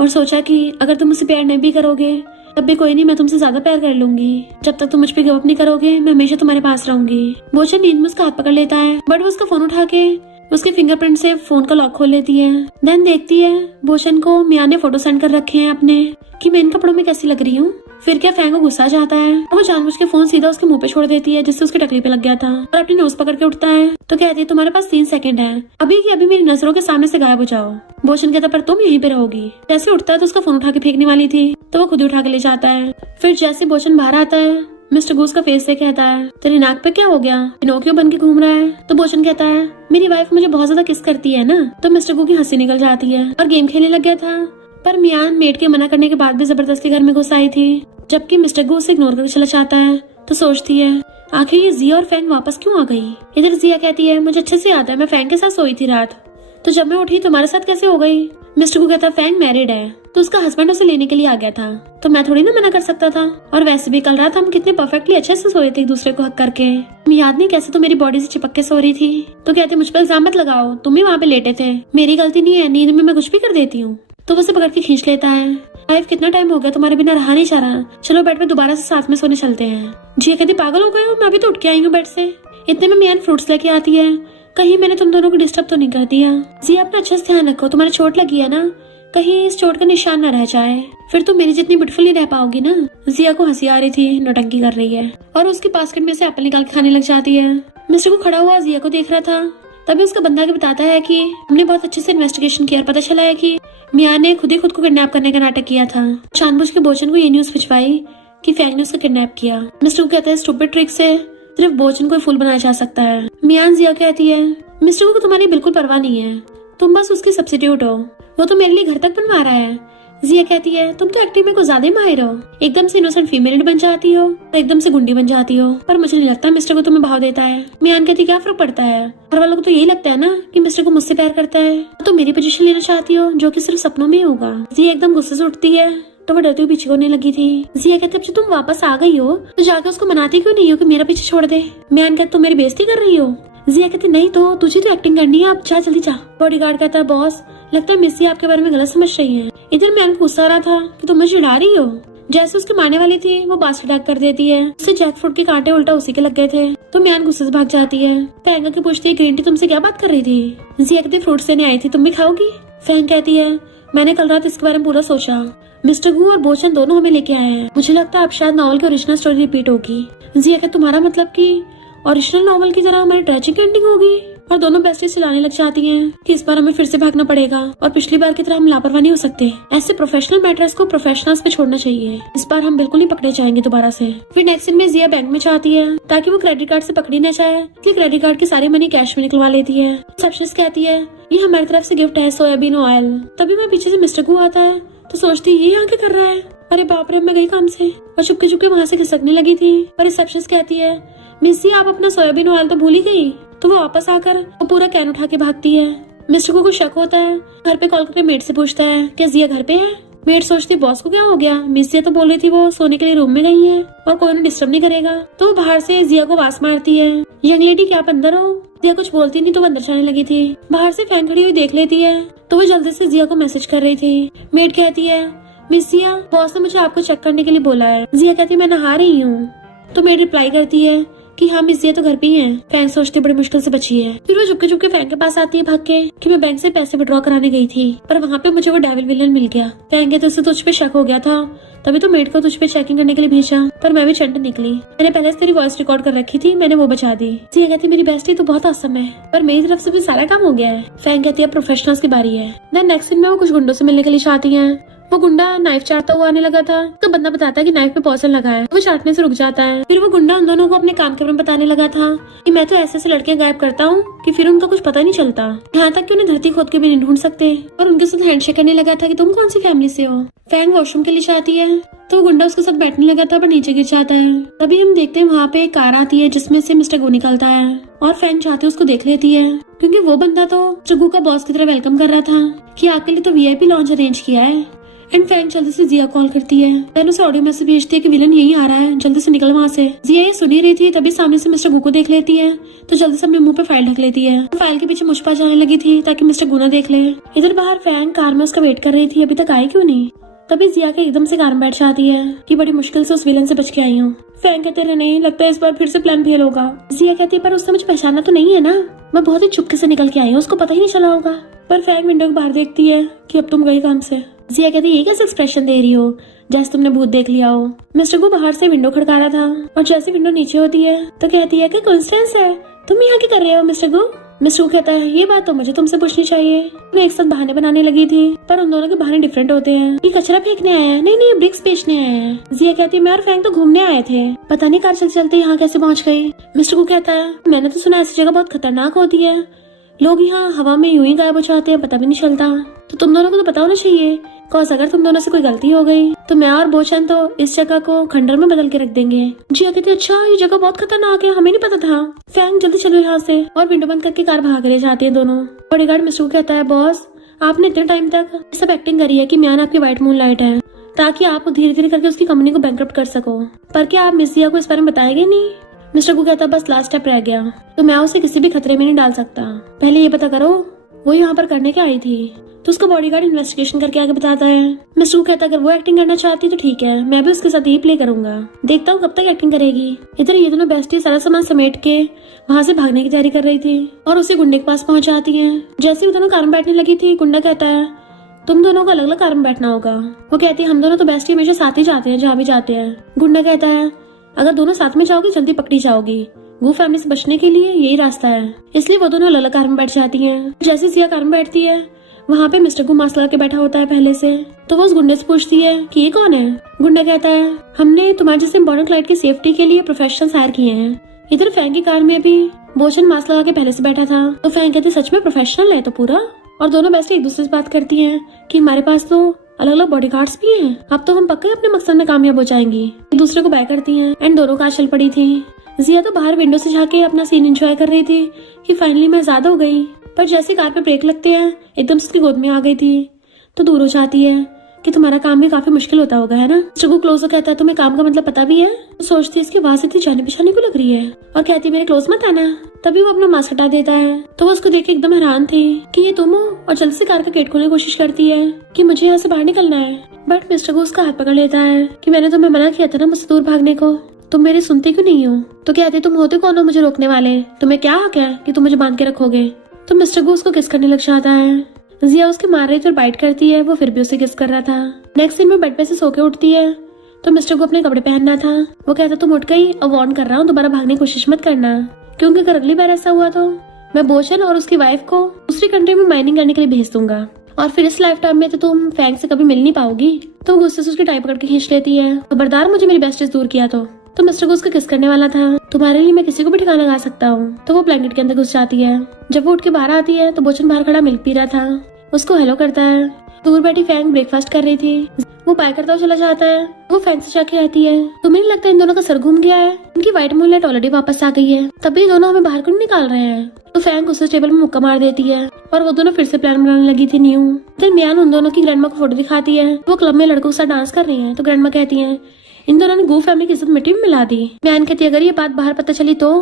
और सोचा कि अगर तुम मुझसे प्यार नहीं भी करोगे तब भी कोई नहीं, मैं तुमसे ज्यादा प्यार कर लूंगी। जब तक तुम मुझ पे गिव अप नहीं करोगे मैं हमेशा तुम्हारे पास रहूंगी। बोचन नींद में उसका हाथ पकड़ लेता है, बट वो उसका फोन उठा के उसके फिंगरप्रिंट से फोन का लॉक खोल लेती है। देन देखती है बोचन को मियां ने फोटो सेंड कर रखे हैं अपने कि मैं इन कपड़ों में कैसी लग रही हूँ। फिर क्या फैंग को गुस्सा जाता है और वो जानबूझ के फोन सीधा उसके मुंह पे छोड़ देती है जिससे उसकी टकली पे लग गया था, और अपनी नोज पकड़ के उठता है। तो कहती है तुम्हारे पास 3 सेकंड है, अभी की अभी मेरी नजरों के सामने से गायब हो जाओ। बोचन कहता पर तुम यहीं पे रहोगी। जैसे उठता है तो उसका फोन उठा के फेंकने वाली थी, तो वो खुद ही उठा के ले जाता है। फिर जैसे बोचन बाहर आता है मिस्टर गूस का फेस से कहता है तेरी नाक पे क्या हो गया, पिनोकियो बन के घूम रहा है? तो बोचन कहता है मेरी वाइफ मुझे बहुत ज्यादा किस करती है ना। तो मिस्टर गू की हंसी निकल जाती है और गेम खेलने लग गया था, पर मियान मेड के मना करने के बाद भी जबरदस्ती घर में घुस आई थी। जबकि मिस्टर गू उसे इग्नोर करके चला जाता है। तो सोचती है आखिर ये जिया और फैंग वापस क्यों आ गई। इधर जिया कहती है मुझे अच्छे से याद है मैं फैंग के साथ सोई थी रात, तो जब मैं उठी तुम्हारे साथ कैसे हो गई? मिस्टर को कहता फैंग मैरिड है, तो उसका हस्बैंड उसे लेने के लिए आ गया था, तो मैं थोड़ी ना मना कर सकता था। और वैसे भी कल रात हम कितने परफेक्टली अच्छे से सोए थे एक दूसरे को हक करके, याद नहीं कैसे तो मेरी बॉडी से चिपक के सो रही थी। तो कहते मुझ पर इल्जाम मत लगाओ, तुम भी वहाँ पे लेटे थे, मेरी गलती नहीं है, नींद में मैं कुछ भी कर देती हूँ। तो वो उसे पकड़ के खींच लेता है। वाइफ कितना टाइम हो गया तुम्हारे बिना रहा नहीं जा रहा, चलो बेड पे दोबारा से साथ में सोने चलते हैं। जिया कहती पागल हो गए हो, मैं अभी तो उठ के आई हूँ बेड से। इतने में मियान फ्रूट्स लेके आती है, कहीं मैंने तुम दोनों को डिस्टर्ब तो नहीं कर दिया? जिया अपना अच्छे से ध्यान रखो, तुम्हारे चोट लगी है ना, कहीं इस चोट का निशान न रह जाए, फिर तुम मेरी जितनी ब्यूटीफुल नहीं रह पाओगी ना। जिया को हंसी आ रही थी, नौटंकी कर रही है और उसकी बास्केट में से एप्पल निकाल के खाने लग जाती है। मिस्टर को खड़ा हुआ जिया को देख रहा था, तभी उसका बंदा आके बताता है कि हमने बहुत अच्छे से इन्वेस्टिगेशन किया और पता चला है कि मियां ने खुद ही खुद को किडनैप करने का नाटक किया था। जानबूझ के बोचन को ये न्यूज भिजवाई कि फैंग ने उसको किडनैप किया। मिस्टर को कहता है स्टूपिड ट्रिक से सिर्फ बोचन को फूल बनाया जा सकता है। मियान जिया कहती है मिस्टर को तुम्हारी बिल्कुल परवाह नहीं है, तुम बस उसकी सब्स्टिट्यूट हो, वो तो मेरे लिए घर तक बनवा रहा है। जिया कहती है तुम तो एक्टिंग में कुछ ज्यादा ही माहिर हो, एकदम से इनोसेंट फीमेल बन जाती हो और एकदम से गुंडी बन जाती हो, पर मुझे नहीं लगता मिस्टर को तुम्हें भाव देता है। मियान कहती क्या फर्क पड़ता है, घर वालों को तो यही लगता है ना कि मिस्टर को मुझसे प्यार करता है, तो मेरी पोजीशन लेना चाहती हो जो कि सिर्फ सपनों में ही होगा। जिया एकदम गुस्से से उठती है, तो वो डरती हुई पीछे होने लगी थी। जिया कहती अब तुम वापस आ गई हो तो जाकर उसको मनाती क्यों नहीं हो कि मेरा पीछे छोड़ दे। मियान कहती तुम मेरी बेइज्जती कर रही हो। जिया कहती नहीं तो तुझे तो एक्टिंग करनी है, अब जा जल्दी जा। बॉडीगार्ड कहता है बॉस लगता है मिस्सी आपके बारे में गलत समझ रही है। इधर मैं गुस्सा रहा था कि तुम मुझे डरा रही हो। जैसे उसके मारने वाली थी वो बास्केट अटैक कर देती है, उससे जैक फ्रूट के कांटे उल्टा उसी के लग गए थे, तो म्यान गुस्से से भाग जाती है। फैंग के पूछती है ग्रीन टी तुमसे क्या बात कर रही थी। जिया कहती फ्रूट्स लेने आई थी, तुम भी खाओगी। फैंग कहती है मैंने कल रात इसके बारे में पूरा सोचा, मिस्टर गू और बोचन दोनों हमें लेके आए हैं, मुझे लगता है अब शायद नॉवल की ओरिजिनल स्टोरी रिपीट होगी। जिया कहती तुम्हारा मतलब कि ओरिजिनल नॉवल की तरह हमारी ट्रेजिक एंडिंग होगी। और दोनों बेस्टी चिल्लाने लग जाती हैं कि इस बार हमें फिर से भागना पड़ेगा और पिछली बार की तरह हम लापरवाह नहीं हो सकते, ऐसे प्रोफेशनल मैटर्स को प्रोफेशनल्स पे छोड़ना चाहिए, इस बार हम बिल्कुल नहीं पकड़े जाएंगे दोबारा से। फिर नेक्स्ट सीन में जिया बैंक में जाती है ताकि वो क्रेडिट कार्ड से पकड़ी न जाए, इसलिए क्रेडिट कार्ड की सारी मनी कैश में निकलवा लेती है। रिसेप्शनिस्ट कहती है ये हमारी तरफ से गिफ्ट है सोयाबीन ऑयल। तभी मैं पीछे से मिस्टर गू आता है, तो सोचती ये यहाँ क्या कर रहा है, अरे बाप रे, मैं गई काम से और चुपके चुपके वहाँ से खिसकने लगी थी, पर रिसेप्शनिस्ट कहती है मिस्सी आप अपना सोयाबीन ऑयल तो भूल ही गई। तो वो वापस आकर वो पूरा कैन उठा के भागती है। मिस्टर को कुछ शक होता है, घर पे कॉल करके मेड से पूछता है क्या जिया घर पे है। मेड सोचती बॉस को क्या हो गया, मिस्सी तो बोल रही थी वो सोने के लिए रूम में गई है और कोई उन्हें डिस्टर्ब नहीं करेगा। तो वो बाहर से जिया को आवाज मारती है, यंग लेडी क्या आप अंदर हो। जिया कुछ बोलती नहीं तो वो अंदर जाने लगी थी। बाहर से फैन खड़ी हुई देख लेती है तो वो जल्दी से जिया को मैसेज कर रही थी। मेड कहती है मिस जिया बॉस ने मुझे आपको चेक करने के लिए बोला है। जिया कहती है मैं नहा रही हूँ। तो मेड रिप्लाई करती है कि हाँ मिस जिया तो घर पे ही है। फैंग सोचती बड़ी मुश्किल से बची है। फिर वो चुपके चुपके फैंग के पास आती है भाग के कि मैं बैंक से पैसे विड्रॉ कराने गई थी, पर वहाँ पे मुझे वो डेविल विलन मिल गया। फैंग कहते उससे तुझ पे शक हो गया था, तभी तो मेड को तुझ पे चेकिंग करने के लिए भेजा, पर मैं भी चंट निकली। मैंने पहले से तेरी वॉइस रिकॉर्ड कर रखी थी, मैंने वो बचा दी। जिया कहती मेरी बेस्टी तो बहुत आसम है, पर मेरी तरफ से भी सारा काम हो गया है। फैंग कहती है प्रोफेशनल्स की बारी है। देन नेक्स्ट सीन में वो कुछ गुंडों से मिलने के लिए चाहती है। वो गुंडा नाइफ चाटता हुआ आने लगा था तो बंदा बताता है कि नाइफ पे पॉइजन लगा है। वो चाटने से रुक जाता है। फिर वो गुंडा उन दोनों को अपने काम के बारे में बताने लगा था कि मैं तो ऐसे लड़कियां गायब करता हूँ कि फिर उनका कुछ पता नहीं चलता, यहाँ तक कि उन्हें धरती खोद के भी नहीं ढूंढ सकते। और उनके साथ हैंडशेक करने लगा था कि तुम कौन सी फैमिली से हो। फैंग वॉशरूम के लिए चाहती है तो वो गुंडा उसके साथ बैठने लगा था पर नीचे गिर जाता है। तभी हम देखते हैं वहाँ पे एक कार आती है जिसमें से मिस्टर गो निकलता है और फैंग चाहते उसको देख लेती है क्योंकि वो बंदा तो जग्गू का बॉस की तरह वेलकम कर रहा था कि आपके लिए तो वीआईपी लॉन्च अरेंज किया है। एंड फैंग जल्दी से जिया कॉल करती है। देन उसे ऑडियो मैसेज भेजती है कि विलन यही आ रहा है, जल्दी से निकल वहाँ से। जिया ये सुनी रही थी तभी सामने से मिस्टर गू को देख लेती है तो जल्दी से अपने मुंह पे फाइल ढक लेती है। फाइल के पीछे मुझपा जाने लगी थी ताकि मिस्टर गू ना देख ले। इधर बाहर फैंग कार में उसका वेट कर रही थी, अभी तक आई क्यों नहीं। तभी जिया के एकदम से कार में बैठ जाती है कि बड़ी मुश्किल से उस विलन से बच के आई हूँ। फैंग कहते रहे नहीं लगता है इस बार फिर से प्लान फेल होगा। जिया कहती है पर उसने मुझे पहचाना तो नहीं है ना, मैं बहुत ही चुपके से निकल के आई हूँ, उसको पता ही नहीं चला होगा। पर फैंग विंडो के बाहर देखती है कि अब तुम गई काम से। जिया कहती है ये कैसे एक्सप्रेशन दे रही हो जैसे तुमने भूत देख लिया हो। मिस्टर को बाहर से विंडो खड़का रहा था और जैसे विंडो नीचे होती है तो कहती है कि कोइंसिडेंस है, तुम यहाँ क्या कर रहे हो मिस्टर गो। मिस्टर को कहता है ये बात तो मुझे तुमसे पूछनी चाहिए। वो एक साथ बहाने बनाने लगी थी पर उन दोनों के बहाने डिफरेंट होते हैं। ये कचरा फेंकने आया है, नहीं नहीं ब्रिक्स बेचने आया है। जिया कहती है मैं और फैंग तो घूमने आए थे, पता नहीं कार चलते चलते यहाँ कैसे पहुँच गई। मिस्टर को कहता है मैंने तो सुना ऐसी जगह बहुत खतरनाक होती है, लोग यहाँ हवा में यूं ही गायब हो जाते हैं, पता भी नहीं चलता। तो तुम दोनों को तो पता होना चाहिए, कॉज अगर तुम दोनों से कोई गलती हो गई तो मैं और बोचन तो इस जगह को खंडर में बदल के रख देंगे। जिया कहती है अच्छा ये जगह बहुत खतरनाक है, हमें नहीं पता था। फैंग जल्दी चलो यहाँ से और विंडो बंद करके कार भाग रहे जाते हैं दोनों। बॉडीगार्ड मिस्टर को कहता है बॉस आपने इतने टाइम तक सब एक्टिंग करी है कि म्यान आपकी व्हाइट मून लाइट है ताकि आप धीरे धीरे करके उसकी कंपनी को बैंकरप्ट कर सको, पर क्या आप मिस जिया को इस बारे में बताएंगे नहीं। मिस्टर को कहता बस लास्ट स्टेप रह गया, तो मैं उसे किसी भी खतरे में नहीं डाल सकता, पहले ये पता करो वो यहाँ पर करने क्या आई थी। तो उसका बॉडीगार्ड इन्वेस्टिगेशन करके आगे बताता है। मिस्टर को कहता अगर वो एक्टिंग करना चाहती तो ठीक है, मैं भी उसके साथ यही प्ले करूंगा, देखता हूँ कब तक एक्टिंग करेगी। इधर ये दोनों बेस्टी सारा सामान समेट के वहाँ से भागने की तैयारी कर रही थी और उसी गुंडे के पास पहुंच जाती है। जैसे वो दोनों कार में बैठने लगी थी गुंडा कहता है तुम दोनों को अलग अलग कार में बैठना होगा। वो कहती है हम दोनों तो बेस्टी हमेशा साथ ही जाते हैं जहाँ भी जाते हैं। गुंडा कहता है अगर दोनों साथ में जाओगी जल्दी पकड़ी जाओगी, वो फैमिली से बचने के लिए यही रास्ता है। इसलिए वो दोनों अलग अलग कार में बैठ जाती हैं। जैसे जिया कार में बैठती है वहाँ पे मिस्टर को मास्क लगा के बैठा होता है पहले से, तो वो उस गुंडे से पूछती है कि ये कौन है। गुंडा कहता है हमने तुम्हारे जैसे इम्पोर्टेंट क्लाइंट की सेफ्टी के लिए प्रोफेशनल्स हायर किए हैं। इधर फैंग की कार में भी बोचन मास्क लगा के पहले से बैठा था, तो फैंग कहती सच में प्रोफेशनल है तो पूरा। और दोनों बेस्टी एक दूसरे से बात करती है कि हमारे पास तो अलग अलग बॉडीगार्ड्स भी हैं, अब तो हम पक्का अपने मकसद में कामयाब हो जाएंगी। एक दूसरे को बाय करती हैं एंड दोनों कार चल पड़ी थी। जिया तो बाहर विंडो से झाके अपना सीन एंजॉय कर रही थी कि फाइनली मैं आजाद हो गई, पर जैसे कार पे ब्रेक लगते हैं एकदम से उसकी गोद में आ गई थी तो दूर हो जाती है कि तुम्हारा काम भी काफी मुश्किल होता होगा है ना। चुगू क्लोज हो कहता है तुम्हें काम का मतलब पता भी है। तो सोचती है इसकी आवाज इतनी जाने पहचाने को लग रही है और कहती है मेरे क्लोज मत आना। तभी वो अपना मास्क हटा देता है तो वो उसको देख के एकदम हैरान थी कि ये तुम हो, और जल्दी से कार का गेट खोलने की कोशिश करती है कि मुझे यहाँ से बाहर निकलना है। बट मिस्टर को उसका हाथ पकड़ लेता है कि मैंने तुम्हें मना किया था ना मुझसे दूर भागने को, तुम मेरी सुनते क्यों नहीं हो। तो कहते तुम होते कौन हो मुझे रोकने वाले, तुम्हें क्या हक है कि तुम मुझे बांध के रखोगे। तो मिस्टर को उसको किस करने लग जाता है। जिया उसके मार रही थी और बाइट करती है, वो फिर भी उसे किस कर रहा था। नेक्स्ट दिन में बेड पे से सो के उठती है तो मिस्टर को अपने कपड़े पहनना था। वो कहता तुम उठ गई, अब वार्न कर रहा हूँ दोबारा भागने की कोशिश मत करना, क्योंकि अगर अगली बार ऐसा हुआ तो मैं बोचन और उसकी वाइफ को दूसरी कंट्री में माइनिंग करने के लिए भेज दूंगा और फिर इस लाइफ टाइम में तो तुम फैंग से कभी मिल नहीं पाओगी। तो गुस्से से उसकी टाई पकड़ के खींच लेती है, खबरदार मुझे मेरी बेस्टीज दूर किया तो मिस्टर को उसका किस करने वाला था। तुम्हारे लिए मैं किसी को भी ठिकाना लगा सकता हूँ। तो वो ब्लैंकेट के अंदर घुस जाती है। जब वो उठ के बाहर आती है तो बोचन बाहर खड़ा मिल्क पी रहा था, उसको हेलो करता है। दूर बैठी फैंग ब्रेकफास्ट कर रही थी। वो बाय करता हुआ चला जाता है। वो फैंक से जाके कहती है, तुम्हें नहीं लगता इन दोनों का सर घूम गया है? इनकी व्हाइट मूनलाइट ऑलरेडी वापस आ गई है, तब भी दोनों हमें बाहर क्यों नहीं निकाल रहे हैं? तो फैंक उसे टेबल में मुक्का मार देती है और वो दोनों फिर से प्लान बनाने लगी थी न्यू। फिर म्यान उन दोनों की ग्रैंडमा को फोटो दिखाती है। वो क्लब में लड़कों के साथ डांस कर रही है। तो ग्रैंडमा कहती है, इन दोनों ने गो फैमिली की इज्जत मिट्टी में मिला दी। म्यान कहती है, अगर ये बात बाहर पता चली तो?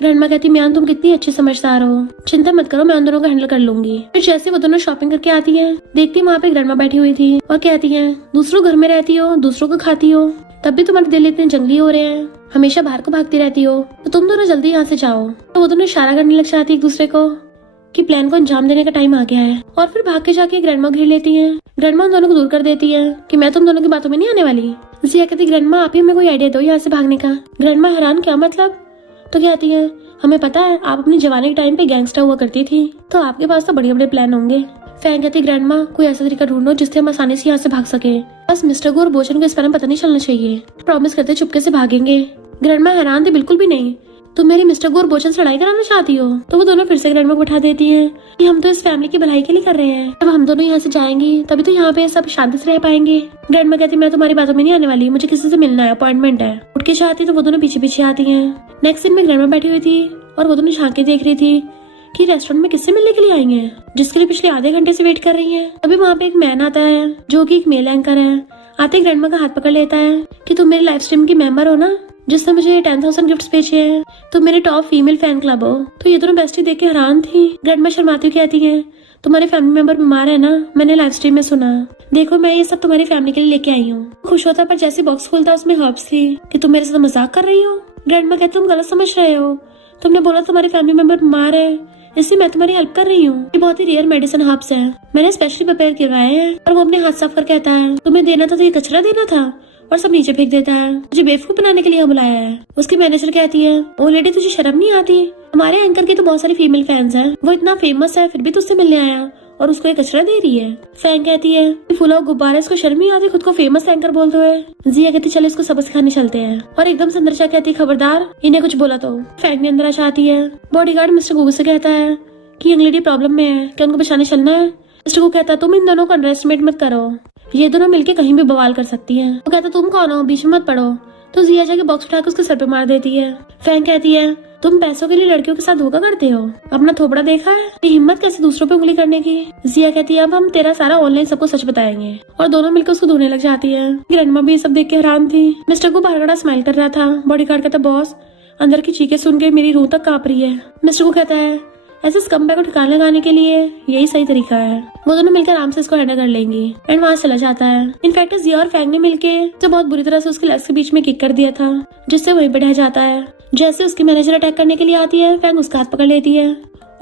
ग्रैंडमा कहती, म्यान तुम कितनी अच्छी समझदार हो, चिंता मत करो, मैं उन दोनों को हैंडल कर लूंगी। फिर जैसे वो दोनों शॉपिंग करके आती है, देखती वहाँ पे ग्रैंडमा बैठी हुई थी और कहती है, दूसरों घर में रहती हो, दूसरों को खाती हो, तब भी तुम्हारे दिल इतने जंगली हो रहे हैं, हमेशा बाहर को भागती रहती हो, तो तुम दोनों जल्दी यहाँ से जाओ। तो वो दोनों इशारा करने लग जाती एक दूसरे को कि प्लान को अंजाम देने का टाइम आ गया है। और फिर भाग के जाके ग्रैंडमा घेर लेती है। ग्रैंडमा उन दोनों को दूर कर देती है कि मैं तुम दोनों की बातों में नहीं आने वाली। जिया कहती, ग्रैंडमा आप ही हमें कोई आइडिया दो यहाँ से भागने का। ग्रैंडमा हैरान, क्या मतलब? तो कहती है, हमें पता है आप अपनी जवानी के टाइम पे गैंगस्टर हुआ करती थी, तो आपके पास तो बड़े बड़े प्लान होंगे। फैंग कहती, ग्रैंडमा कोई ऐसा तरीका ढूंढो जिससे हम आसानी से यहाँ से भाग सके। बस मिस्टर गो और बोचन को इस बारे में पता नहीं चलना चाहिए। प्रॉमिस करते चुपके से भागेंगे। ग्रैंडमा हैरान थी, बिल्कुल भी नहीं, तुम मेरी मिस्टर गो और बोचन से लड़ाई कराना चाहती हो? तो वो दोनों फिर से ग्रैंडमा को बैठा देती हैं कि हम तो इस फैमिली की भलाई के लिए कर रहे हैं, अब हम दोनों यहाँ से जाएंगी तभी तो यहाँ पे सब शांति से रह पाएंगे। ग्रैंडमा कहती, मैं तुम्हारी बातों में नहीं आने वाली, मुझे किसी से मिलना है, अपॉइंटमेंट है। उठ के चाहती तो वो दोनों पीछे पीछे आती है। नेक्स्ट सीन में ग्रैंडमा बैठी हुई थी और वो दोनों झांक के देख रही थी कि रेस्टोरेंट में किससे मिलने के लिए आई हैं, जिसके लिए पिछले आधे घंटे से वेट कर रही हैं। अभी वहाँ पे एक मैन आता है जो कि एक मेल एंकर है। आते ग्रैंडमा का हाथ पकड़ लेता है कि तुम मेरे लाइव स्ट्रीम की मेंबर हो ना, जिसने मुझे 10,000 गिफ्ट्स भेजे हैं, तुम मेरे टॉप फीमेल फैन क्लब हो। तो ये दोनों बेस्टी देख के हैरान थी। ग्रैंडमा शर्माती हुई कहती है, तुम्हारे फैमिली मेंबर बीमार है ना, मैंने लाइव स्ट्रीम में सुना, देखो मैं ये सब तुम्हारी फैमिली के लिए लेके आई हूँ। खुश होता पर जैसे बॉक्स खोलता उसमें हर्ब्स थी कि तुम मेरे साथ मजाक कर रही हो। ग्रैंडमा कहती, तुम गलत समझ रहे हो, तुमने बोला तुम्हारे फैमिली मेंबर बीमार है, इसलिए मैं तुम्हारी हेल्प कर रही हूँ। ये बहुत ही रेयर मेडिसिन हर्ब्स है, मैंने स्पेशली प्रिपेयर करवाए हैं। और वो अपने हाथ साफ कर कहता है, तुम्हें देना था तो ये कचरा देना था, और सब नीचे फेंक देता है। मुझे बेवकूफ बनाने के लिए बुलाया है। उसकी मैनेजर कहती है, ओ लेडी तुझे शर्म नहीं आती? हमारे एंकर की तो बहुत सारी फीमेल फैंस हैं, वो इतना फेमस है फिर भी तुझसे मिलने आया और उसको ये कचरा दे रही है। फैंग कहती है, फूला गुब्बारा, इसको शर्म नहीं आती खुद को फेमस एंकर बोलते हुए? जिया कहती, चलो इसको सबक सिखाने चलते हैं। और एकदम से अंदर जा कहती, खबरदार इन्हें कुछ बोला तो। फैंग भी अंदर आ जाती है। बॉडीगार्ड मिस्टर गूगल से कहता है कि यंग लेडी प्रॉब्लम में है, क्या उनको बचाने चलना है? मिस्टर को कहता है, तुम इन दोनों को अंडर एस्टिमेट मत करो, ये दोनों मिलके कहीं भी बवाल कर सकती हैं। वो कहता, तुम कौन हो, बीच में मत पड़ो। तो जिया जाके बॉक्स उठा के उसके सर पे मार देती है। फैंग कहती है, तुम पैसों के लिए लड़कियों के साथ धोखा करते हो, अपना थोपड़ा देखा है? ये हिम्मत कैसे दूसरों पे उंगली करने की? जिया कहती है, अब हम तेरा सारा ऑनलाइन सबको सच बताएंगे। और दोनों मिलकर उसको धोने लग जाती है। ग्रैंडमा भी ये सब देख के हैरान थी। मिस्टर को बाहर खड़ा स्माइल कर रहा था। बॉडीगार्ड कहता, बॉस अंदर की चीखें सुन के मेरी रूह तक कांप रही है। मिस्टर को कहता है, ऐसे स्कम्बैग को ठिकाने लगाने के लिए यही सही तरीका है। वो दोनों मिलकर आराम से इसको हैंडल कर लेंगी। एंड वहाँ चला जाता है। इनफैक्ट जिया और फैंग ने मिलके जो बहुत बुरी तरह से उसके लेग्स के बीच में किक कर दिया था, जिससे वहीं पे ढह जाता है। जैसे उसकी मैनेजर अटैक करने के लिए आती है, फैंग उसका हाथ पकड़ लेती है